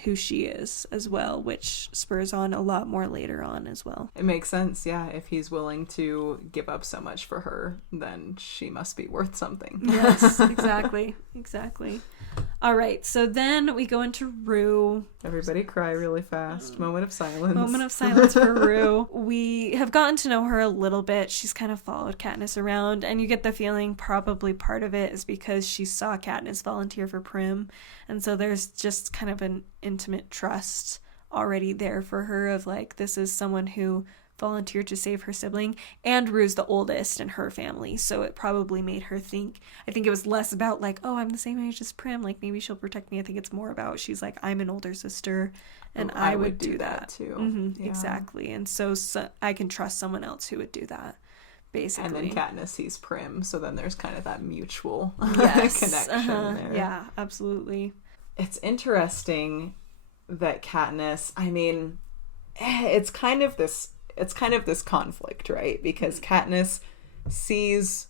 who she is as well, which spurs on a lot more later on as well. It makes sense, yeah. If he's willing to give up so much for her, then she must be worth something. Yes, exactly. All right, so then we go into Rue. Everybody cry really fast. Moment of silence. Moment of silence for Rue. We have gotten to know her a little bit. She's kind of followed Katniss around, and you get the feeling probably part of it is because she saw Katniss volunteer for Prim, and so there's just kind of an intimate trust already there for her of like, this is someone who volunteered to save her sibling, and Rue's the oldest in her family, so it probably made her think, I think it was less about like, oh, I'm the same age as Prim, like maybe she'll protect me. I think it's more about she's like, I'm an older sister and I would do that too. Mm-hmm, yeah. Exactly. And so I can trust someone else who would do that, basically. And then Katniss sees Prim, so then there's kind of that mutual connection there. Yeah, absolutely. It's interesting that Katniss, I mean, it's kind of this conflict, right? Because Katniss sees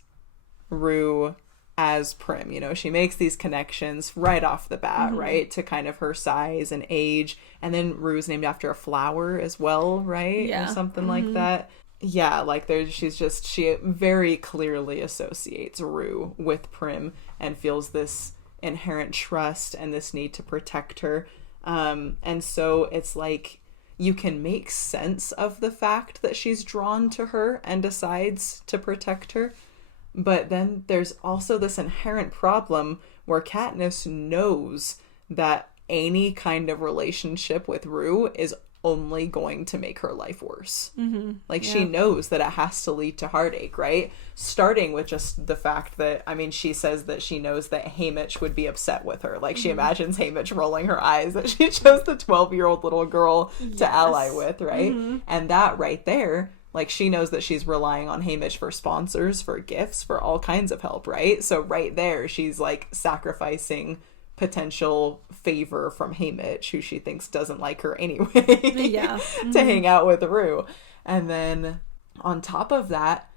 Rue as Prim. You know, she makes these connections right off the bat, right? To kind of her size and age. And then Rue's named after a flower as well, right? Yeah. Or something like that. Yeah, like she very clearly associates Rue with Prim and feels this inherent trust and this need to protect her. And so it's like, you can make sense of the fact that she's drawn to her and decides to protect her. But then there's also this inherent problem where Katniss knows that any kind of relationship with Rue is only going to make her life worse. She knows that it has to lead to heartache, right? Starting with just the fact that, I mean, she says that she knows that Haymitch would be upset with her. Like, she imagines Haymitch rolling her eyes that she chose the 12-year-old little girl to ally with, right? And that right there, like, she knows that she's relying on Haymitch for sponsors, for gifts, for all kinds of help, right? So right there, she's, like, sacrificing potential favor from Haymitch, who she thinks doesn't like her anyway, to hang out with Rue. And then on top of that,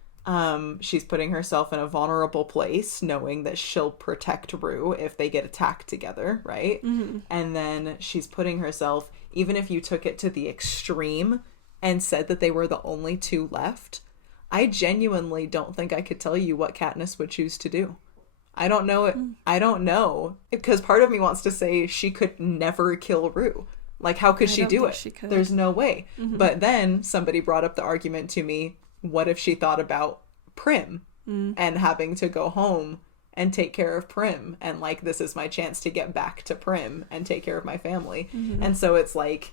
she's putting herself in a vulnerable place, knowing that she'll protect Rue if they get attacked together, right? And then she's putting herself, even if you took it to the extreme and said that they were the only two left, I genuinely don't think I could tell you what Katniss would choose to do. I don't know. I don't know. Because part of me wants to say she could never kill Rue. Like, how could she do it? There's no way. But then somebody brought up the argument to me, what if she thought about Prim and having to go home and take care of Prim, and like, this is my chance to get back to Prim and take care of my family. And so it's like,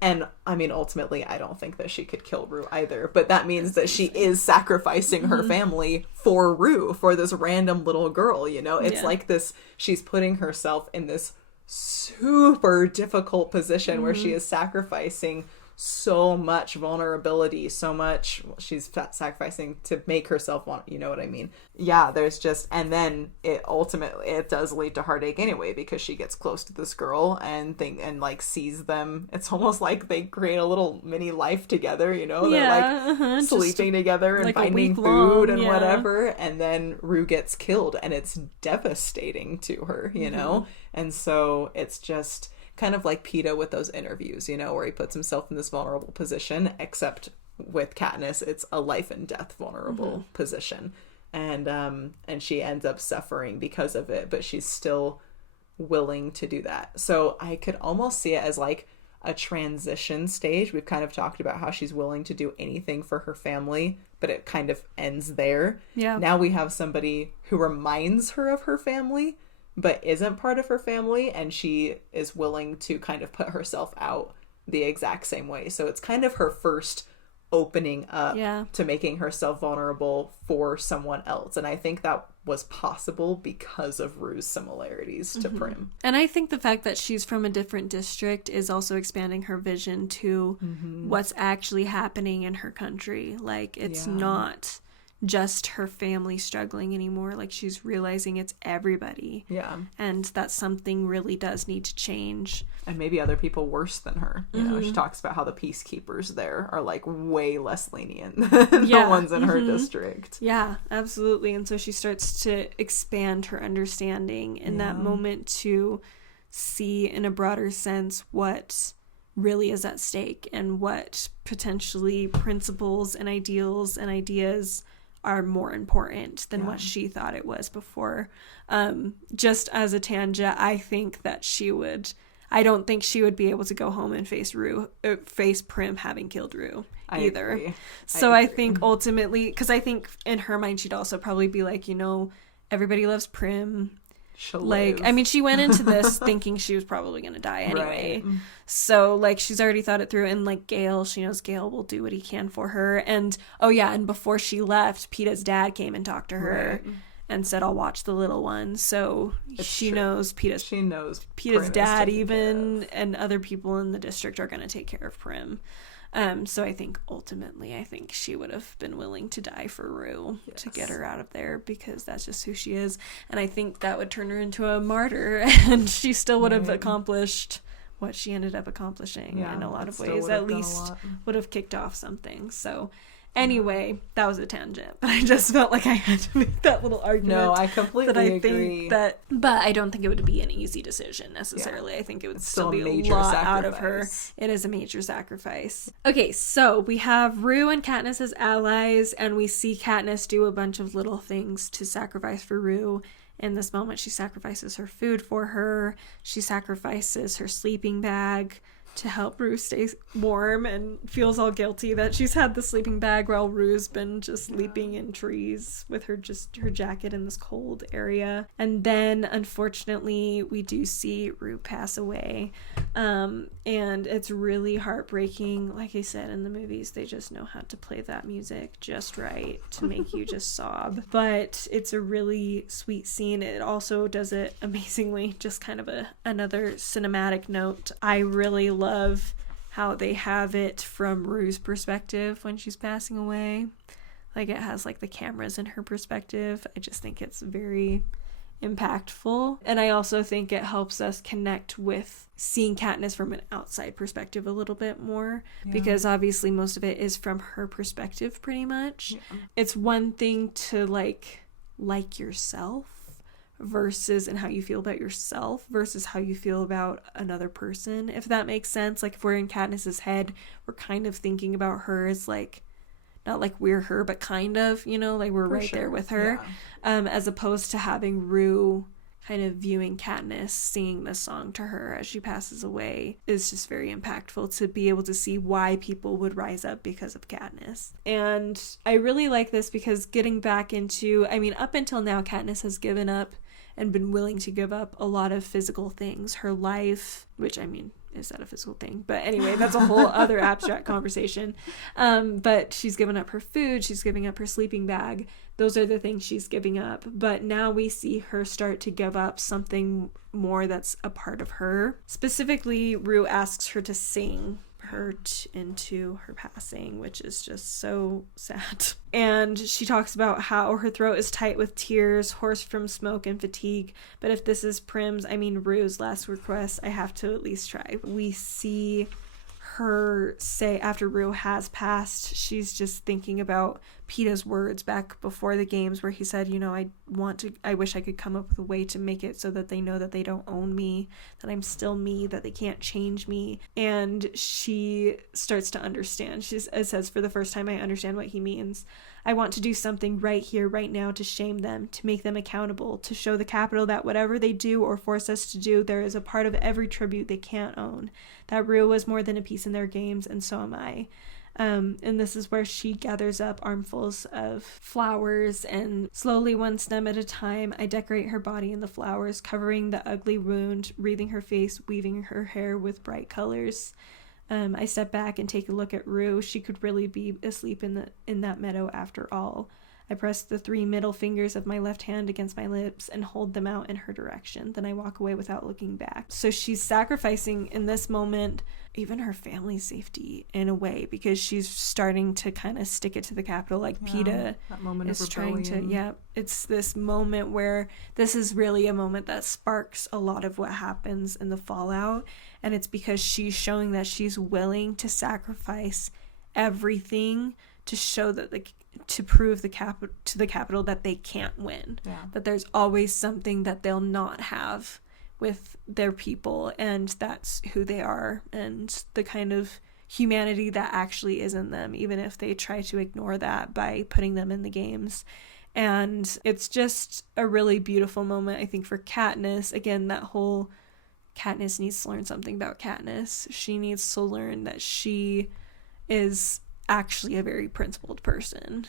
and I mean, ultimately, I don't think that she could kill Rue either, but that means that she is sacrificing her family for Rue, for this random little girl, you know? It's like this, she's putting herself in this super difficult position where she is sacrificing so much vulnerability, so much, she's sacrificing to make herself want, you know what I mean? Yeah, there's just, and then it ultimately, it does lead to heartache anyway, because she gets close to this girl and like sees them. It's almost like they create a little mini life together, you know? They're like sleeping together and like finding food and whatever, and then Rue gets killed, and it's devastating to her, you know? And so it's just kind of like Peeta with those interviews, you know, where he puts himself in this vulnerable position, except with Katniss, it's a life and death vulnerable position. And she ends up suffering because of it, but she's still willing to do that. So I could almost see it as like a transition stage. We've kind of talked about how she's willing to do anything for her family, but it kind of ends there. Yeah. Now we have somebody who reminds her of her family, but isn't part of her family, and she is willing to kind of put herself out the exact same way. So it's kind of her first opening up to making herself vulnerable for someone else. And I think that was possible because of Rue's similarities to Prim. And I think the fact that she's from a different district is also expanding her vision to what's actually happening in her country. Like, it's not just her family struggling anymore. Like, she's realizing it's everybody. Yeah. And that something really does need to change. And maybe other people worse than her. You know, she talks about how the peacekeepers there are like way less lenient than the ones in her district. Yeah, absolutely. And so she starts to expand her understanding in that moment to see in a broader sense what really is at stake and what potentially principles and ideals and ideas are more important than what she thought it was before. Just as a tangent, I don't think she would be able to go home and face Prim having killed Rue either. I agree. I think ultimately, because I think in her mind she'd also probably be like, you know, everybody loves Prim. She'll live. I mean, she went into this thinking she was probably going to die anyway. Right. So, like, she's already thought it through. And, like, Gale, she knows Gale will do what he can for her. And, and before she left, Peeta's dad came and talked to her and said, I'll watch the little one. So, she knows Peeta's dad even, and other people in the district are going to take care of Prim. So I think ultimately, she would have been willing to die for Rue to get her out of there, because that's just who she is. And I think that would turn her into a martyr, and she still would have accomplished what she ended up accomplishing in a lot of ways. At least would have kicked off something. So anyway, that was a tangent, but I just felt like I had to make that little argument. No, I completely agree. But I don't think it would be an easy decision necessarily. I think it would still be a lot out of her. It is a major sacrifice. Okay, so we have Rue and Katniss as allies, and we see Katniss do a bunch of little things to sacrifice for Rue. In this moment, she sacrifices her food for her. She sacrifices her sleeping bag to help Rue stay warm, and feels all guilty that she's had the sleeping bag while Rue's been just sleeping in trees with her jacket in this cold area. And then unfortunately we do see Rue pass away, and it's really heartbreaking. Like I said, in the movies they just know how to play that music just right to make you just sob, but it's a really sweet scene. It also does it amazingly. Just kind of another cinematic note. I really love how they have it from Rue's perspective when she's passing away. Like, it has like the cameras in her perspective. I just think it's very impactful, and I also think it helps us connect with seeing Katniss from an outside perspective a little bit more, because obviously most of it is from her perspective pretty much. It's one thing to like yourself versus and how you feel about yourself versus how you feel about another person, if that makes sense. Like, if we're in Katniss's head, we're kind of thinking about her as like, not like we're her, but kind of, you know, like we're right there with her, as opposed to having Rue kind of viewing Katniss singing this song to her as she passes away is just very impactful, to be able to see why people would rise up because of Katniss. And I really like this because getting back into, I mean, up until now, Katniss has given up and been willing to give up a lot of physical things. Her life, which, I mean, is that a physical thing? But anyway, that's a whole other abstract conversation. But she's given up her food. She's giving up her sleeping bag. Those are the things she's giving up. But now we see her start to give up something more that's a part of her. Specifically, Rue asks her to sing her into her passing, which is just so sad. And she talks about how her throat is tight with tears, hoarse from smoke and fatigue. But if this is Rue's last request, I have to at least try. We see her say, after Rue has passed, she's just thinking about Peeta's words back before the games where he said, you know, I wish I could come up with a way to make it so that they know that they don't own me, that I'm still me, that they can't change me. And she starts to understand. It says, for the first time, I understand what he means. I want to do something right here, right now, to shame them, to make them accountable, to show the Capitol that whatever they do or force us to do, there is a part of every tribute they can't own. That Rue was more than a piece in their games, and so am I. And this is where she gathers up armfuls of flowers, and slowly, one stem at a time, I decorate her body in the flowers, covering the ugly wound, wreathing her face, weaving her hair with bright colors. I step back and take a look at Rue. She could really be asleep in that meadow after all. I press the 3 middle fingers of my left hand against my lips and hold them out in her direction. Then I walk away without looking back. So she's sacrificing in this moment even her family's safety in a way, because she's starting to kind of stick it to the Capitol, like Peeta is trying to. It's this moment where this is really a moment that sparks a lot of what happens in the fallout, and it's because she's showing that she's willing to sacrifice everything to show that to prove to the Capitol that they can't win, that there's always something that they'll not have with their people, and that's who they are, and the kind of humanity that actually is in them, even if they try to ignore that by putting them in the games. And it's just a really beautiful moment, I think, for Katniss. Again, that whole Katniss needs to learn something about Katniss. She needs to learn that she is actually a very principled person.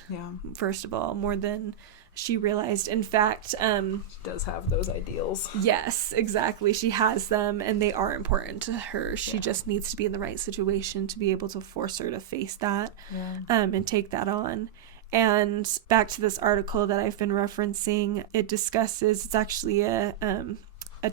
First of all, more than she realized. In fact, she does have those ideals. Yes, exactly. She has them, and they are important to her. She just needs to be in the right situation to be able to force her to face that, and take that on. And back to this article that I've been referencing, it discusses, it's actually a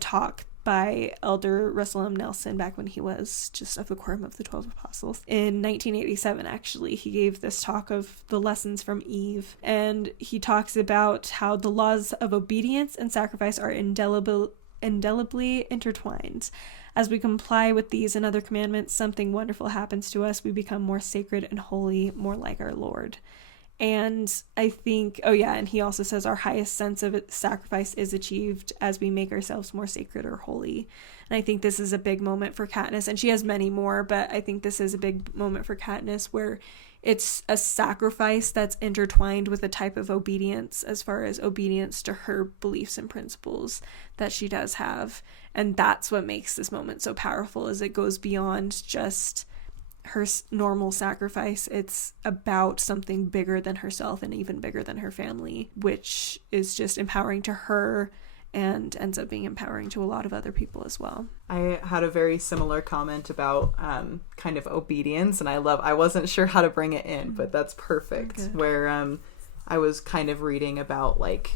talk by Elder Russell M. Nelson back when he was just of the Quorum of the 12 Apostles. In 1987, actually, he gave this talk of the lessons from Eve, and he talks about how the laws of obedience and sacrifice are indelibly intertwined. As we comply with these and other commandments, something wonderful happens to us. We become more sacred and holy, more like our Lord. And I think, and he also says our highest sense of sacrifice is achieved as we make ourselves more sacred or holy. And I think this is a big moment for Katniss, and she has many more, but I think this is a big moment for Katniss where it's a sacrifice that's intertwined with a type of obedience, as far as obedience to her beliefs and principles that she does have. And that's what makes this moment so powerful, is it goes beyond just her normal sacrifice. It's about something bigger than herself and even bigger than her family, which is just empowering to her and ends up being empowering to a lot of other people as well. I had a very similar comment about kind of obedience, and I wasn't sure how to bring it in, but that's perfect. Okay. Where I was kind of reading about like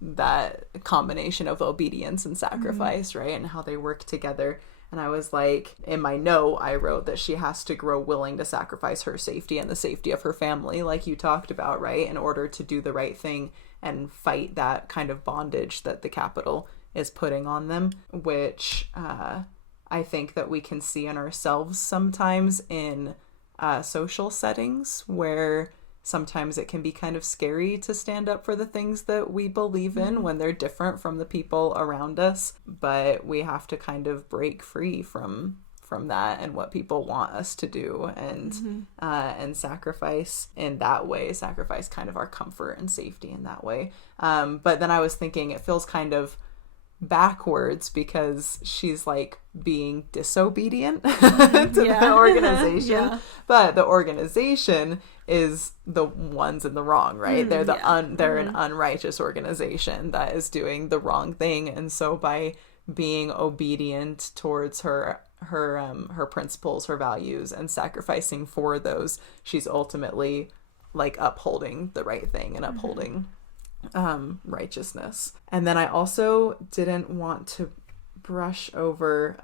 that combination of obedience and sacrifice, right, and how they work together. And I was like, in my note, I wrote that she has to grow willing to sacrifice her safety and the safety of her family, like you talked about, right, in order to do the right thing and fight that kind of bondage that the Capitol is putting on them, which I think that we can see in ourselves sometimes in social settings where sometimes it can be kind of scary to stand up for the things that we believe in when they're different from the people around us, but we have to kind of break free from that and what people want us to do, and sacrifice in that way, sacrifice kind of our comfort and safety in that way. But then I was thinking it feels kind of backwards because she's like being disobedient to the organization. Yeah. But the organization is the ones in the wrong, right? They're they're an unrighteous organization that is doing the wrong thing. And so by being obedient towards her principles, her values, and sacrificing for those, she's ultimately like upholding the right thing and upholding righteousness. And then I also didn't want to brush over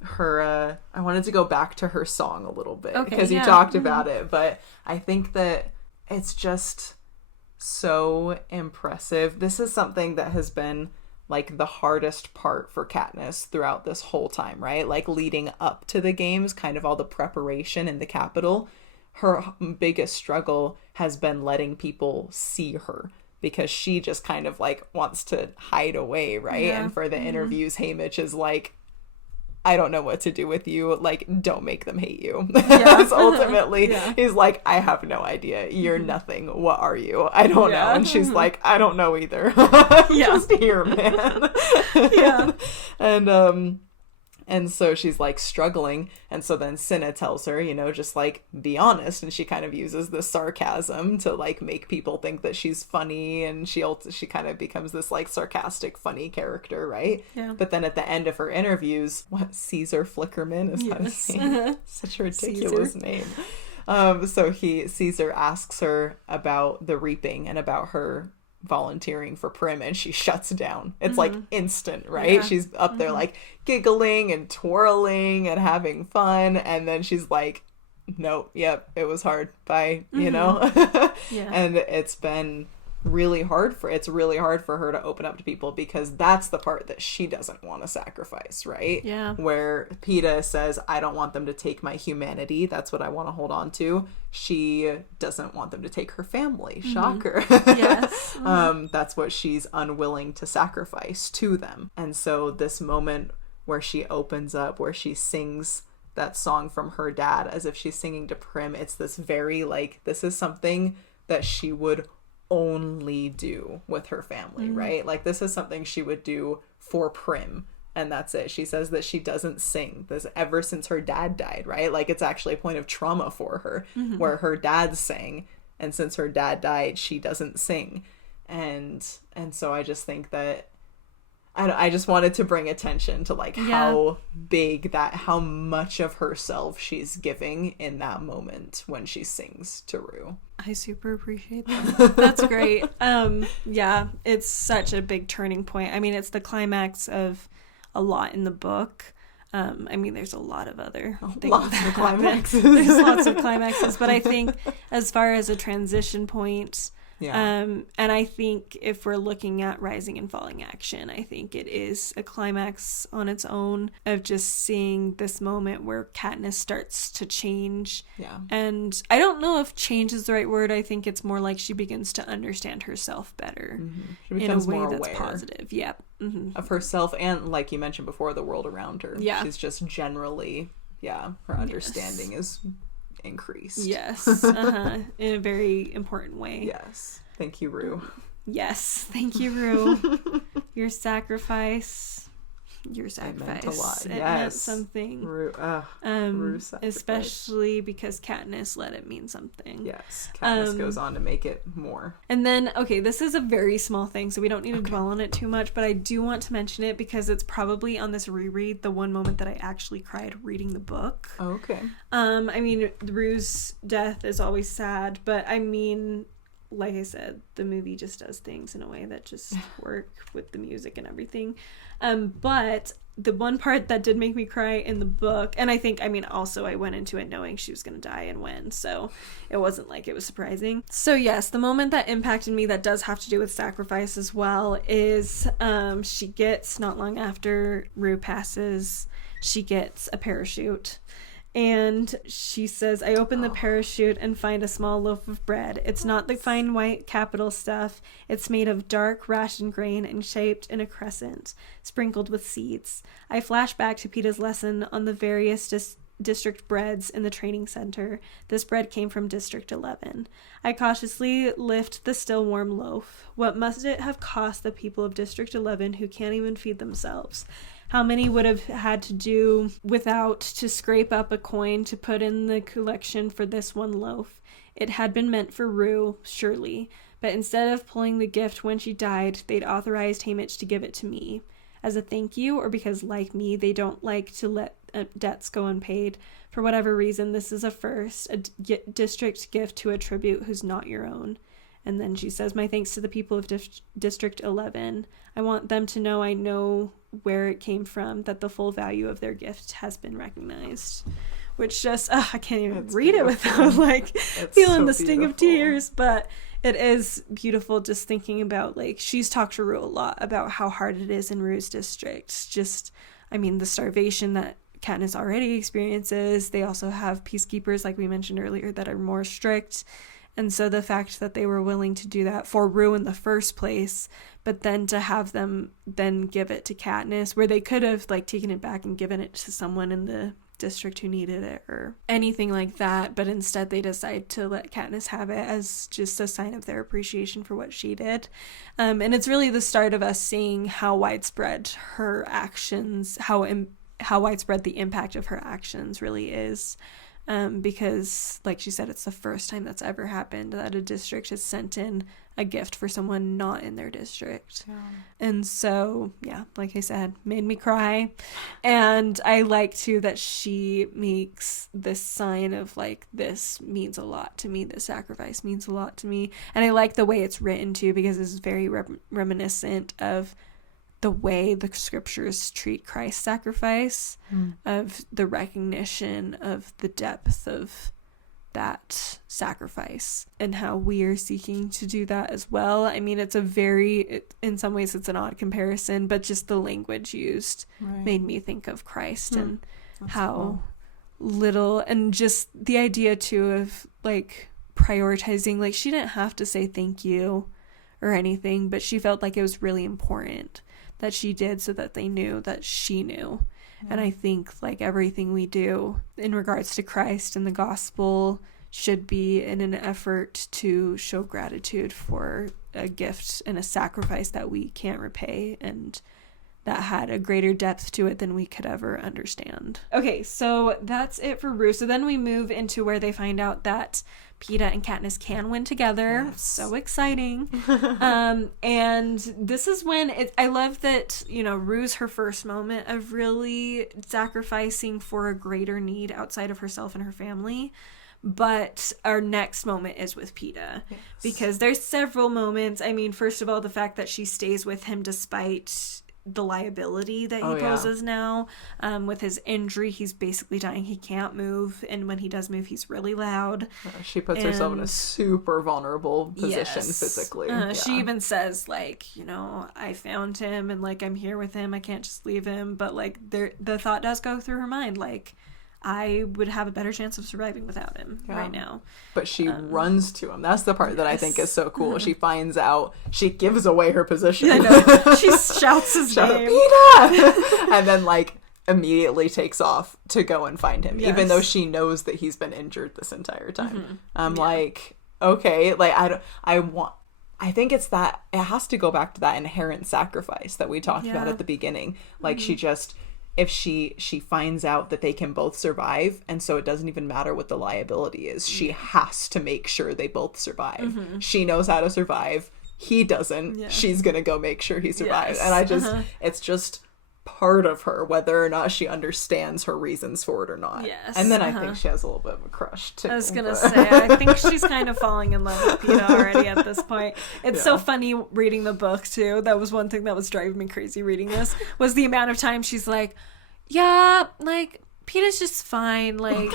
her I wanted to go back to her song a little bit because you talked about it, but I think that it's just so impressive. This is something that has been like the hardest part for Katniss throughout this whole time, right? Like leading up to the games, kind of all the preparation in the Capitol. Her biggest struggle has been letting people see her, because she just kind of like wants to hide away, right? Yeah. And for the interviews, Haymitch is like, I don't know what to do with you. Like, don't make them hate you. Yeah. Ultimately, he's like, I have no idea. You're nothing. What are you? I don't know. And she's like, I don't know either. Just here, man. And so she's like struggling. And so then Cinna tells her, you know, just like be honest. And she kind of uses this sarcasm to like make people think that she's funny. And she kind of becomes this like sarcastic, funny character, right? Yeah. But then at the end of her interviews, Caesar Flickerman is that his name? Such a ridiculous name. So Caesar asks her about the reaping and about her volunteering for Prim, and she shuts down. It's like instant, right? She's up there like giggling and twirling and having fun, and then she's like, nope, yep, it was hard, bye, you know. And it's really hard for her to open up to people, because that's the part that she doesn't want to sacrifice, right? Where Peeta says, I don't want them to take my humanity, that's what I want to hold on to. She doesn't want them to take her family. Shocker. Yes. That's what she's unwilling to sacrifice to them. And so this moment where she opens up, where she sings that song from her dad as if she's singing to Prim, it's this very like, this is something that she would only do with her family, right? Like, this is something she would do for Prim, and that's it. She says that she doesn't sing this ever since her dad died, right? Like, it's actually a point of trauma for her, where her dad sang, and since her dad died, she doesn't sing. And so I just think that I just wanted to bring attention to like how big how much of herself she's giving in that moment when she sings to Rue. I super appreciate that. That's great. It's such a big turning point. I mean, it's the climax of a lot in the book. I mean, there's a lot of other things. Lots of climaxes. There's lots of climaxes, but I think as far as a transition point, and I think if we're looking at rising and falling action, I think it is a climax on its own of just seeing this moment where Katniss starts to change. And I don't know if change is the right word. I think it's more like she begins to understand herself better in a way that's positive. Of herself, and like you mentioned before, the world around her. She's just generally, her understanding is increased. In a very important way. Thank you, Rue. Thank you, Rue. Your sacrifice it meant a lot. It meant something. Rue especially because Katniss let it mean something. Katniss goes on to make it more. And then, this is a very small thing, so we don't need to dwell on it too much, but I do want to mention it because it's probably on this reread the one moment that I actually cried reading the book. I mean, Rue's death is always sad, but I mean, like I said, the movie just does things in a way that just work with the music and everything. But the one part that did make me cry in the book, and also I went into it knowing she was going to die and when, so it wasn't like it was surprising. So yes, the moment that impacted me that does have to do with sacrifice as well is she gets, not long after Rue passes, she gets a parachute. And she says, I open the parachute and find a small loaf of bread. It's not the fine white capital stuff. It's made of dark ration grain and shaped in a crescent, sprinkled with seeds. I flash back to Peeta's lesson on the various district breads in the training center. This bread came from District 11. I cautiously lift the still warm loaf. What must it have cost the people of District 11 who can't even feed themselves? How many would have had to do without to scrape up a coin to put in the collection for this one loaf? It had been meant for Rue, surely, but instead of pulling the gift when she died, they'd authorized Hamish to give it to me. As a thank you, or because, like me, they don't like to let debts go unpaid. For whatever reason, this is a first, a district gift to a tribute who's not your own. And then she says, my thanks to the people of District 11. I want them to know I know where it came from, that the full value of their gift has been recognized. Which just, I can't even read it without, feeling the sting of tears. But it is beautiful just thinking about, she's talked to Rue a lot about how hard it is in Rue's district. Just, the starvation that Katniss already experiences. They also have peacekeepers, like we mentioned earlier, that are more strict. And so the fact that they were willing to do that for Rue in the first place, but then to have them then give it to Katniss, where they could have taken it back and given it to someone in the district who needed it or anything like that, but instead they decide to let Katniss have it as just a sign of their appreciation for what she did. And it's really the start of us seeing how widespread her actions, how widespread the impact of her actions really is. Because, like she said, it's the first time that's ever happened that a district has sent in a gift for someone not in their district. Yeah. And so, yeah, like I said, made me cry. And I like, too, that she makes this sign of, this means a lot to me. This sacrifice means a lot to me. And I like the way it's written, too, because it's very reminiscent of the way the scriptures treat Christ's sacrifice, of the recognition of the depth of that sacrifice and how we are seeking to do that as well. It's in some ways it's an odd comparison, but just the language used made me think of Christ and that's how cool. Little, and just the idea too of prioritizing, she didn't have to say thank you or anything, but she felt like it was really important that she did so that they knew that she knew. Yeah. And I think everything we do in regards to Christ and the gospel should be in an effort to show gratitude for a gift and a sacrifice that we can't repay and that had a greater depth to it than we could ever understand. Okay, so that's it for Rue. So then we move into where they find out that Peeta and Katniss can win together. Yes. So exciting. And this is when I love that, Rue's her first moment of really sacrificing for a greater need outside of herself and her family. But our next moment is with Peeta. Yes. Because there's several moments. First of all, the fact that she stays with him despite the liability that he poses now. With his injury, he's basically dying. He can't move, and when he does move, he's really loud. She puts herself in a super vulnerable position physically. She even says, I found him, and I'm here with him. I can't just leave him. But the thought does go through her mind, I would have a better chance of surviving without him right now. But she runs to him. That's the part that I think is so cool. She finds out, she gives away her position. I know. She shouts his name. Peeta! And then immediately takes off to go and find him, even though she knows that he's been injured this entire time. Okay, I think it's that, it has to go back to that inherent sacrifice that we talked about at the beginning. She just, if she finds out that they can both survive, and so it doesn't even matter what the liability is, she has to make sure they both survive. She knows how to survive. He doesn't. She's gonna go make sure he survives. And I just, it's just part of her, whether or not she understands her reasons for it or not. Yes. And then I think she has a little bit of a crush too. I was gonna say, I think she's kind of falling in love with Peeta already at this point. It's so funny reading the book too. That was one thing that was driving me crazy reading this, was the amount of time she's like, Peeta's just fine. I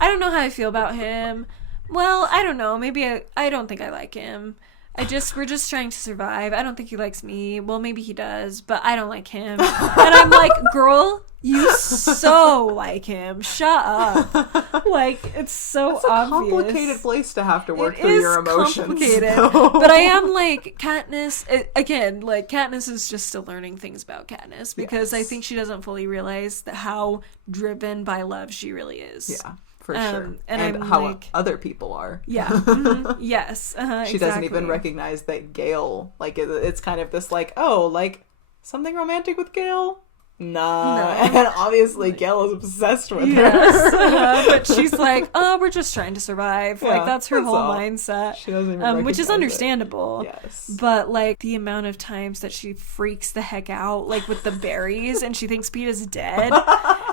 don't know how I feel about him. Well, I don't know. Maybe I don't think I like him. We're just trying to survive. I don't think he likes me. Well, maybe he does, but I don't like him. And I'm like, girl, You so like him. Shut up. Like, it's so It's a obvious. complicated place to have to work through your emotions. Complicated. So. But I am like, Katniss, again, like, Katniss is just still learning things about Katniss, because I think she doesn't fully realize how driven by love she really is. Yeah. For sure. And I'm how like, other people are. Yeah. Mm-hmm. Yes. She doesn't even recognize that Gale, like, it's kind of this, like, oh, like, something romantic with Gale? Nah. No. And obviously Gale is obsessed with her. But she's like, oh, we're just trying to survive. Like, that's her whole mindset. She doesn't even recognize which is understandable. Yes. But, like, the amount of times that she freaks the heck out, like, with the berries, and she thinks Peeta's dead,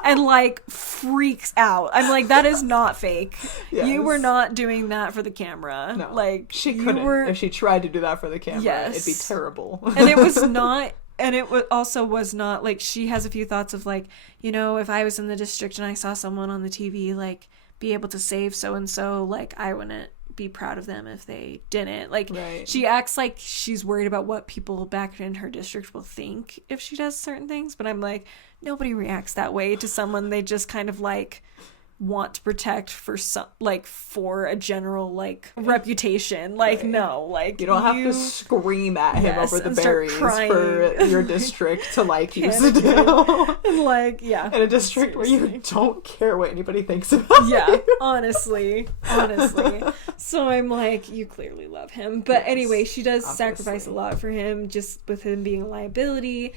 and, like, freaks out. I'm like, that is not fake. Yes. You were not doing that for the camera. No. Like, she couldn't. If she tried to do that for the camera, it'd be terrible. And it was not... And it also was not, like, she has a few thoughts of, like, you know, if I was in the district and I saw someone on the TV, like, be able to save so-and-so, like, I wouldn't be proud of them if they didn't. Like, She acts like she's worried about what people back in her district will think if she does certain things. But I'm like, nobody reacts that way to someone they just kind of, like, want to protect for some, like, for a general, like, reputation. Like, no, like, you don't have to scream at him over the berries for your district to like you still. And, like, yeah, in a district where you don't care what anybody thinks about you. honestly. So I'm like, you clearly love him. But anyway, she does sacrifice a lot for him, just with him being a liability.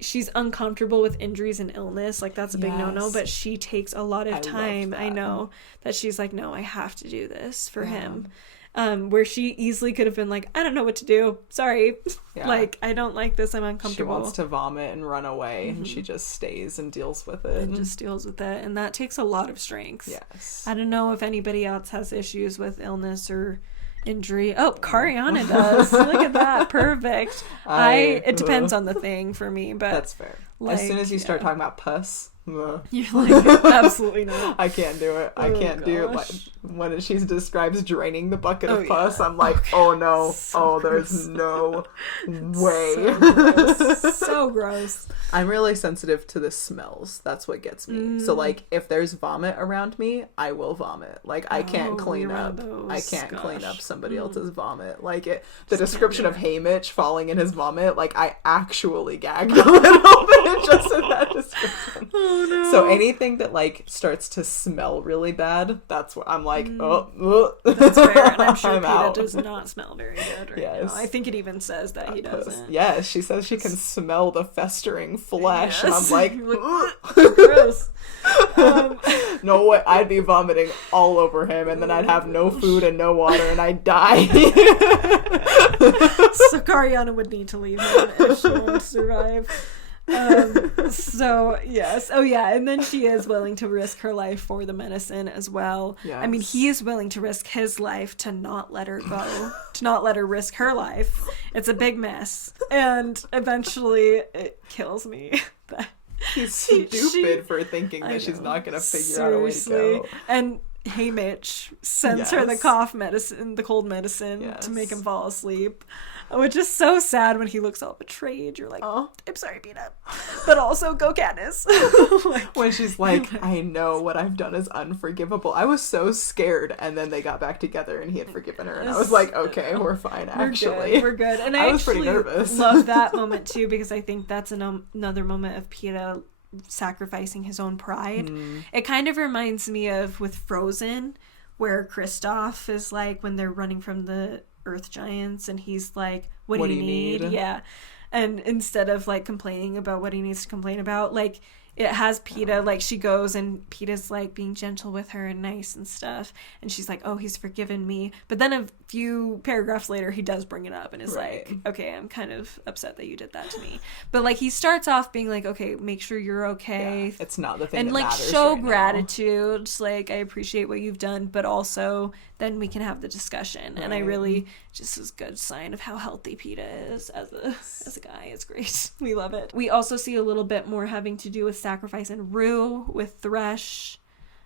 She's uncomfortable with injuries and illness, like, that's a big no-no, but she takes a lot of time. I know that she's like, no, I have to do this for him. Where she easily could have been like, I don't know what to do, sorry. Like, I don't like this, I'm uncomfortable. She wants to vomit and run away, and she just stays and deals with it. And that takes a lot of strength. Yes. I don't know if anybody else has issues with illness or injury. Oh, Kariana does. Look at that. Perfect. It depends on the thing for me, but that's fair. Like, as soon as you start talking about pus, you're like, absolutely not. I can't do it. I can't do it. Like, when she describes draining the bucket of pus, I'm like, oh no, there's no way. So gross. I'm really sensitive to the smells. That's what gets me. So, like, if there's vomit around me, I will vomit. Like, I can't clean up. I can't clean up somebody else's vomit. Like, the description of Haymitch falling in his vomit, like, I actually gagged a little bit just in that description. Oh, no. So anything that, like, starts to smell really bad, that's what I'm like, That's fair, and I'm sure Peeta does not smell very good right now. I think it even says that he doesn't. Yes, she says she can smell the festering flesh, and I'm like, gross. No way, I'd be vomiting all over him, and then I'd have no food and no water, and I'd die. So Kariana would need to leave him if she wanted to survive. So yes, and then she is willing to risk her life for the medicine as well. Yes. I mean, he is willing to risk his life to not let her go, to not let her risk her life. It's a big mess, and eventually it kills me. He's stupid for thinking that she's not gonna figure out a way to go. And Haymitch sends her the cough medicine, the cold medicine, to make him fall asleep. Which is so sad when he looks all betrayed. You're like, oh, I'm sorry, Peeta. But also, go Katniss. When she's like, I know what I've done is unforgivable. I was so scared. And then they got back together and he had forgiven her. And I was like, okay, we're fine, actually. We're good. And I was pretty nervous. Love that moment, too, because I think that's another moment of Peeta sacrificing his own pride. It kind of reminds me of with Frozen, where Kristoff is like, when they're running from the Earth Giants, and he's like, what do you need? Yeah. And instead of, like, complaining about what he needs to complain about, like, it has Peeta, like, she goes and Peeta's, like, being gentle with her and nice and stuff, and she's like, oh, he's forgiven me. But then a few paragraphs later, he does bring it up and is like, okay, I'm kind of upset that you did that to me. But, like, he starts off being like, okay, make sure you're okay. Yeah, it's not the thing and, that like, matters show right gratitude. Just, like, I appreciate what you've done, but also then we can have the discussion. Right. And I really, just is a good sign of how healthy Peeta is as a guy. It's great. We love it. We also see a little bit more having to do with sacrifice and Rue with Thresh.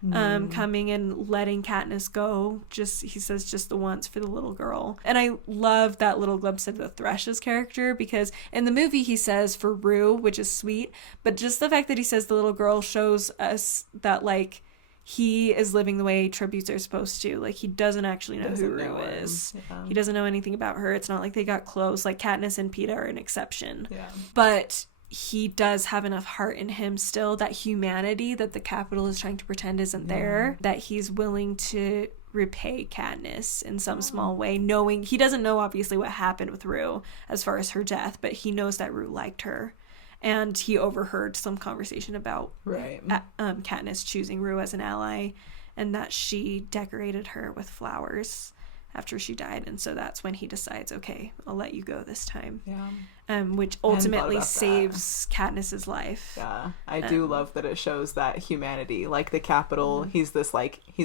coming and letting Katniss go. He says just the once for the little girl. And I love that little glimpse of the Thresh's character, because in the movie he says for Rue, which is sweet, but just the fact that he says the little girl shows us that, like, he is living the way tributes are supposed to. Like, he doesn't actually know who Rue is. Yeah. He doesn't know anything about her. It's not like they got close. Like, Katniss and Peeta are an exception. Yeah. But he does have enough heart in him still, that humanity that the Capitol is trying to pretend isn't there, that he's willing to repay Katniss in some small way, knowing he doesn't know obviously what happened with Rue as far as her death, but he knows that Rue liked her. And he overheard some conversation about Katniss choosing Rue as an ally, and that she decorated her with flowers after she died. And so that's when he decides, okay, I'll let you go this time. Yeah. Which ultimately saves Katniss's life. Yeah. I do love that it shows that humanity. Like, the Capitol, he's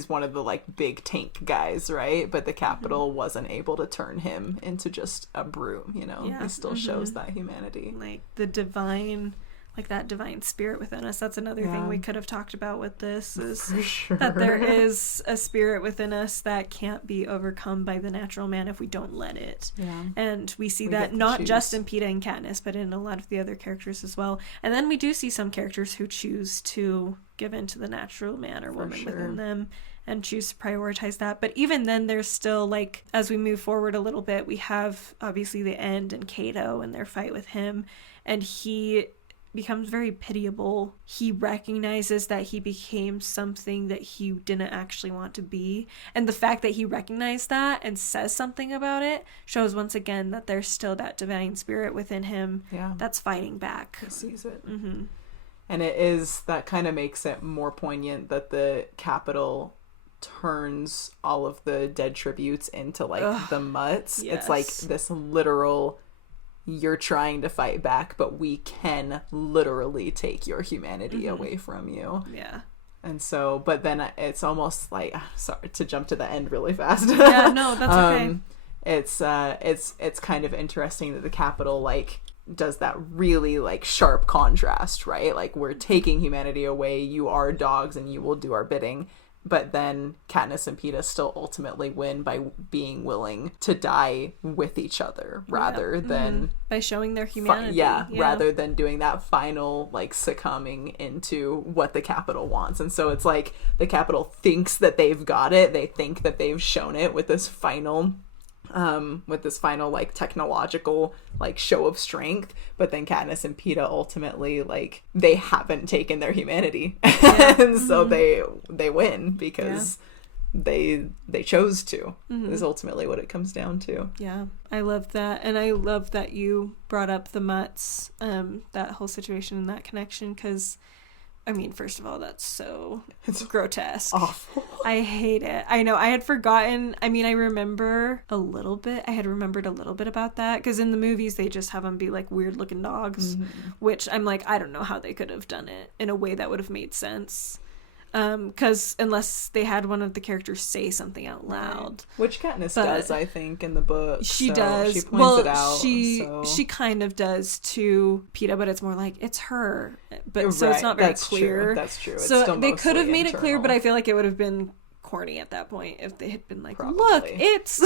one of the, like, big tank guys, right? But the Capitol wasn't able to turn him into just a broom, you know? Yeah. He still shows that humanity. Like, the divine... like that divine spirit within us. That's another thing we could have talked about with this, is that there is a spirit within us that can't be overcome by the natural man if we don't let it. Yeah. And we see that not just in Peeta and Katniss, but in a lot of the other characters as well. And then we do see some characters who choose to give in to the natural man or woman within them and choose to prioritize that. But even then, there's still, like, as we move forward a little bit, we have obviously the End and Cato and their fight with him, and he becomes very pitiable. He recognizes that he became something that he didn't actually want to be, and the fact that he recognized that and says something about it shows once again that there's still that divine spirit within him that's fighting back. He sees it. And it is, that kind of makes it more poignant that the Capitol turns all of the dead tributes into, like, the mutts. It's like this literal, you're trying to fight back, but we can literally take your humanity away from you. Yeah. And so, but then it's almost like, sorry to jump to the end really fast. Yeah, no, that's okay. It's kind of interesting that the Capitol, like, does that really, like, sharp contrast, right? Like, we're taking humanity away, you are dogs and you will do our bidding. But then Katniss and Peeta still ultimately win by being willing to die with each other rather than... by showing their humanity. Rather than doing that final, like, succumbing into what the Capitol wants. And so it's like the Capitol thinks that they've got it. They think that they've shown it with this final... like, technological, like, show of strength, but then Katniss and Peeta ultimately, like, they haven't taken their humanity, and so they win because they chose to. Is ultimately what it comes down to. Yeah, I love that, and I love that you brought up the mutts, that whole situation and that connection, because I mean, first of all, it's grotesque. Awful. I hate it. I know. I had forgotten. I mean, I remember a little bit. I had remembered a little bit about that, because in the movies, they just have them be, like, weird looking dogs, which I'm like, I don't know how they could have done it in a way that would have made sense. Because unless they had one of the characters say something out loud, which Katniss does, I think, in the book. She does. She points it out. She kind of does to Peeta, but it's more like it's her. But so it's not very clear. That's true. It's so they could have made it clear, but I feel like it would have been corny at that point if they had been like, look, it's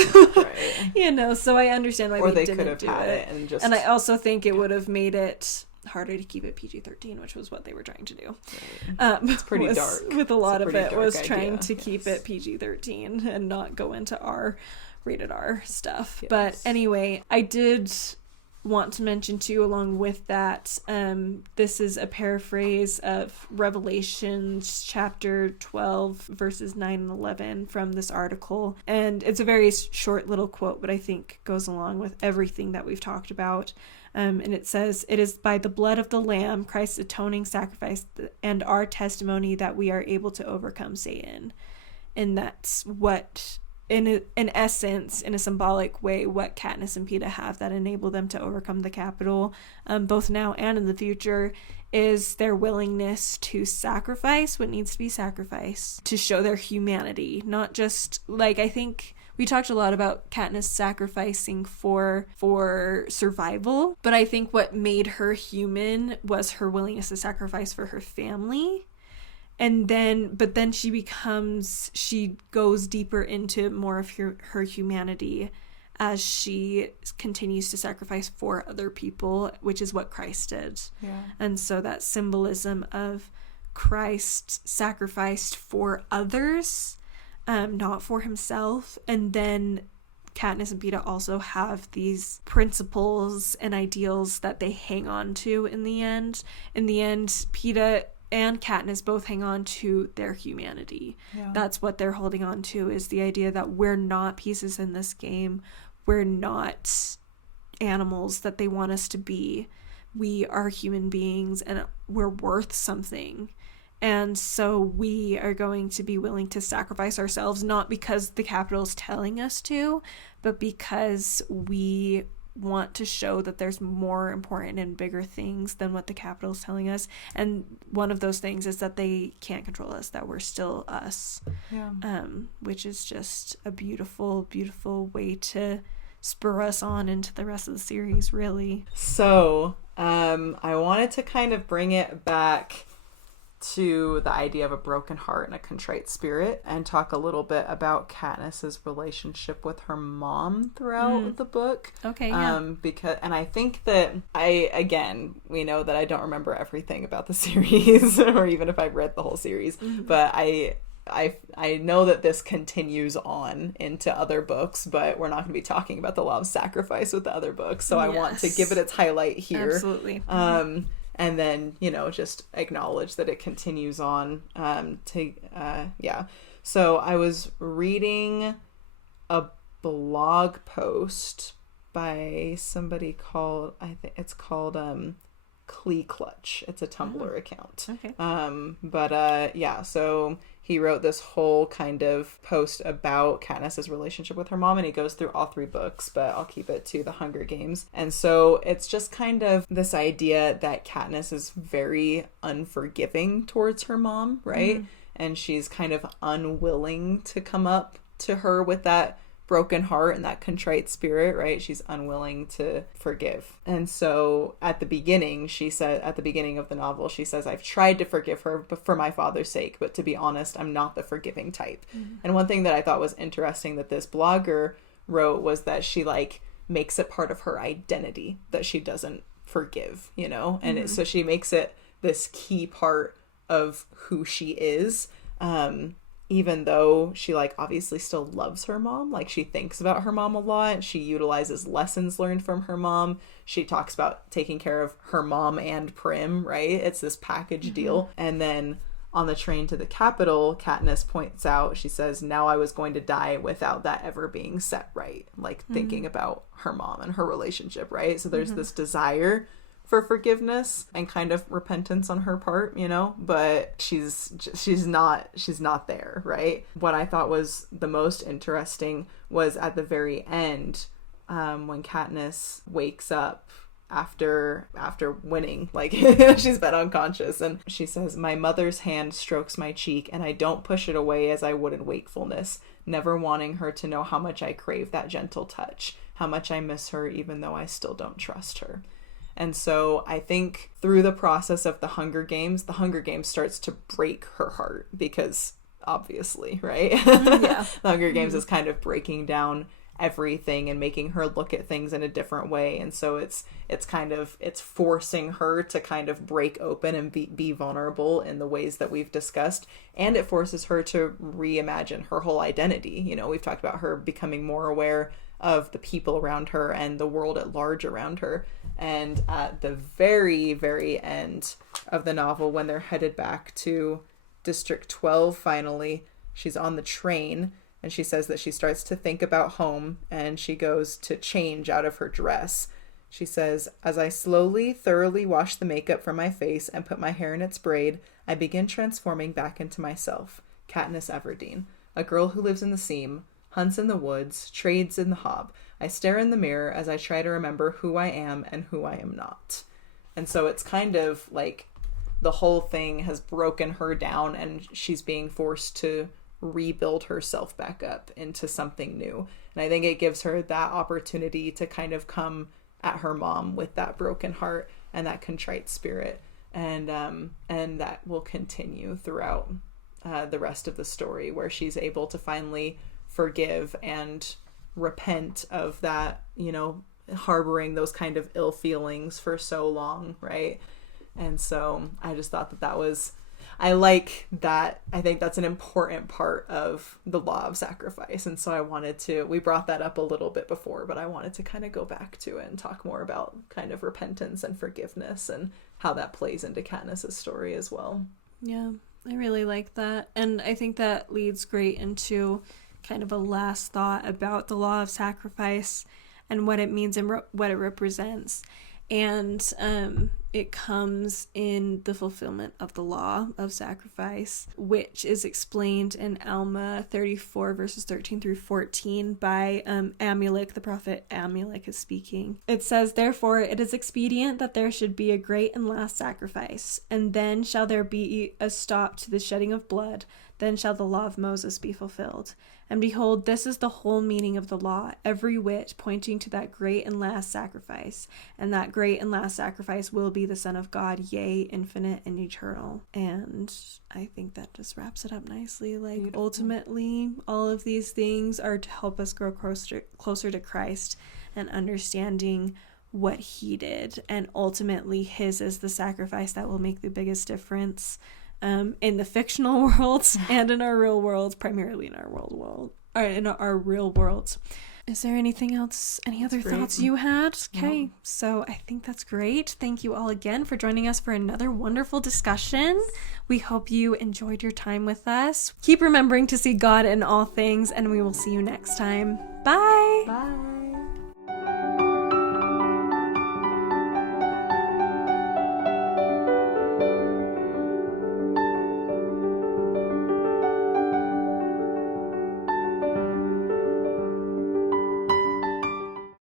you know. So I understand why they didn't do it. And I also think it would have made it harder to keep it PG-13, which was what they were trying to do. It's pretty dark. With a lot of it was trying to keep it PG-13 and not go into R, rated R stuff. Yes. But anyway, I did want to mention too, along with that, this is a paraphrase of Revelations chapter 12 verses 9 and 11 from this article, and it's a very short little quote, but I think goes along with everything that we've talked about. And it says, "It is by the blood of the Lamb, Christ's atoning sacrifice, and our testimony that we are able to overcome Satan." And that's what, in essence, in a symbolic way, what Katniss and Peeta have that enable them to overcome the Capitol, both now and in the future, is their willingness to sacrifice what needs to be sacrificed, to show their humanity. Not just, like, I think we talked a lot about Katniss sacrificing for survival, but I think what made her human was her willingness to sacrifice for her family. but then she goes deeper into more of her humanity as she continues to sacrifice for other people, which is what Christ did. Yeah. And so that symbolism of Christ sacrificed for others, not for himself. And then Katniss and Peeta also have these principles and ideals that they hang on to in the end. In the end, Peeta and Katniss both hang on to their humanity. Yeah. That's what they're holding on to, is the idea that we're not pieces in this game. We're not animals that they want us to be. We are human beings and we're worth something. And so we are going to be willing to sacrifice ourselves, not because the Capitol is telling us to, but because we want to show that there's more important and bigger things than what the Capitol is telling us. And one of those things is that they can't control us, that we're still us. Yeah. Which is just a beautiful, beautiful way to spur us on into the rest of the series, really. So, I wanted to kind of bring it back to the idea of a broken heart and a contrite spirit, and talk a little bit about Katniss's relationship with her mom throughout the book. Okay, yeah. And I think that we know that I don't remember everything about the series, or even if I've read the whole series, but I know that this continues on into other books, but we're not going to be talking about the law of sacrifice with the other books, so I want to give it its highlight here. Absolutely. And then, just acknowledge that it continues on. So I was reading a blog post by somebody called, I think it's called Clee Clutch. It's a Tumblr account. Okay. So he wrote this whole kind of post about Katniss's relationship with her mom, and he goes through all 3 books, but I'll keep it to the Hunger Games. And so it's just kind of this idea that Katniss is very unforgiving towards her mom, right? And she's kind of unwilling to come up to her with that broken heart and that contrite spirit, right? She's unwilling to forgive. And so at the beginning of the novel, she says, I've tried to forgive her for my father's sake, but to be honest, I'm not the forgiving type. And one thing that I thought was interesting that this blogger wrote was that she makes it part of her identity that she doesn't forgive, and so she makes it this key part of who she is. Even though she obviously still loves her mom, she thinks about her mom a lot. She utilizes lessons learned from her mom. She talks about taking care of her mom and Prim, right? It's this package deal. And then on the train to the Capitol, Katniss points out, she says, now I was going to die without that ever being set right. Thinking about her mom and her relationship, right? So there's this desire for forgiveness and kind of repentance on her part, but she's not there, right? What I thought was the most interesting was at the very end, when Katniss wakes up after winning, she's been unconscious, and she says, my mother's hand strokes my cheek and I don't push it away as I would in wakefulness, never wanting her to know how much I crave that gentle touch, how much I miss her even though I still don't trust her. And so I think through the process of the Hunger Games starts to break her heart, because obviously, right? Yeah. The Hunger Games is kind of breaking down everything and making her look at things in a different way. And so it's forcing her to kind of break open and be vulnerable in the ways that we've discussed. And it forces her to reimagine her whole identity. We've talked about her becoming more aware of the people around her and the world at large around her. And at the very, very end of the novel, when they're headed back to District 12, finally, she's on the train, and she says that she starts to think about home, and she goes to change out of her dress. She says, as I slowly, thoroughly wash the makeup from my face and put my hair in its braid, I begin transforming back into myself, Katniss Everdeen, a girl who lives in the seam, hunts in the woods, trades in the hob. I stare in the mirror as I try to remember who I am and who I am not. And so it's kind of the whole thing has broken her down, and she's being forced to rebuild herself back up into something new. And I think it gives her that opportunity to kind of come at her mom with that broken heart and that contrite spirit. and that will continue throughout the rest of the story, where she's able to finally forgive and repent of that, you know, harboring those kind of ill feelings for so long, right? And so I just thought that was, I like that. I think that's an important part of the law of sacrifice. And so I wanted to, we brought that up a little bit before, but I wanted to kind of go back to it and talk more about kind of repentance and forgiveness and how that plays into Katniss's story as well. Yeah, I really like that. And I think that leads great into kind of a last thought about the law of sacrifice and what it means and what it represents. And it comes in the fulfillment of the law of sacrifice, which is explained in Alma 34 verses 13 through 14 by Amulek. The prophet Amulek is speaking. It says, "Therefore it is expedient that there should be a great and last sacrifice, and then shall there be a stop to the shedding of blood. Then shall the law of Moses be fulfilled. And behold, this is the whole meaning of the law, every whit pointing to that great and last sacrifice. And that great and last sacrifice will be the Son of God, yea, infinite and eternal." And I think that just wraps it up nicely. Like, beautiful. Ultimately, all of these things are to help us grow closer to Christ and understanding what he did. And ultimately, his is the sacrifice that will make the biggest difference. In the fictional worlds and in our real world, primarily in our real world. Is there anything else, any other thoughts you had? Okay, no. So I think that's great. Thank you all again for joining us for another wonderful discussion. We hope you enjoyed your time with us. Keep remembering to see God in all things, and we will see you next time. Bye! Bye!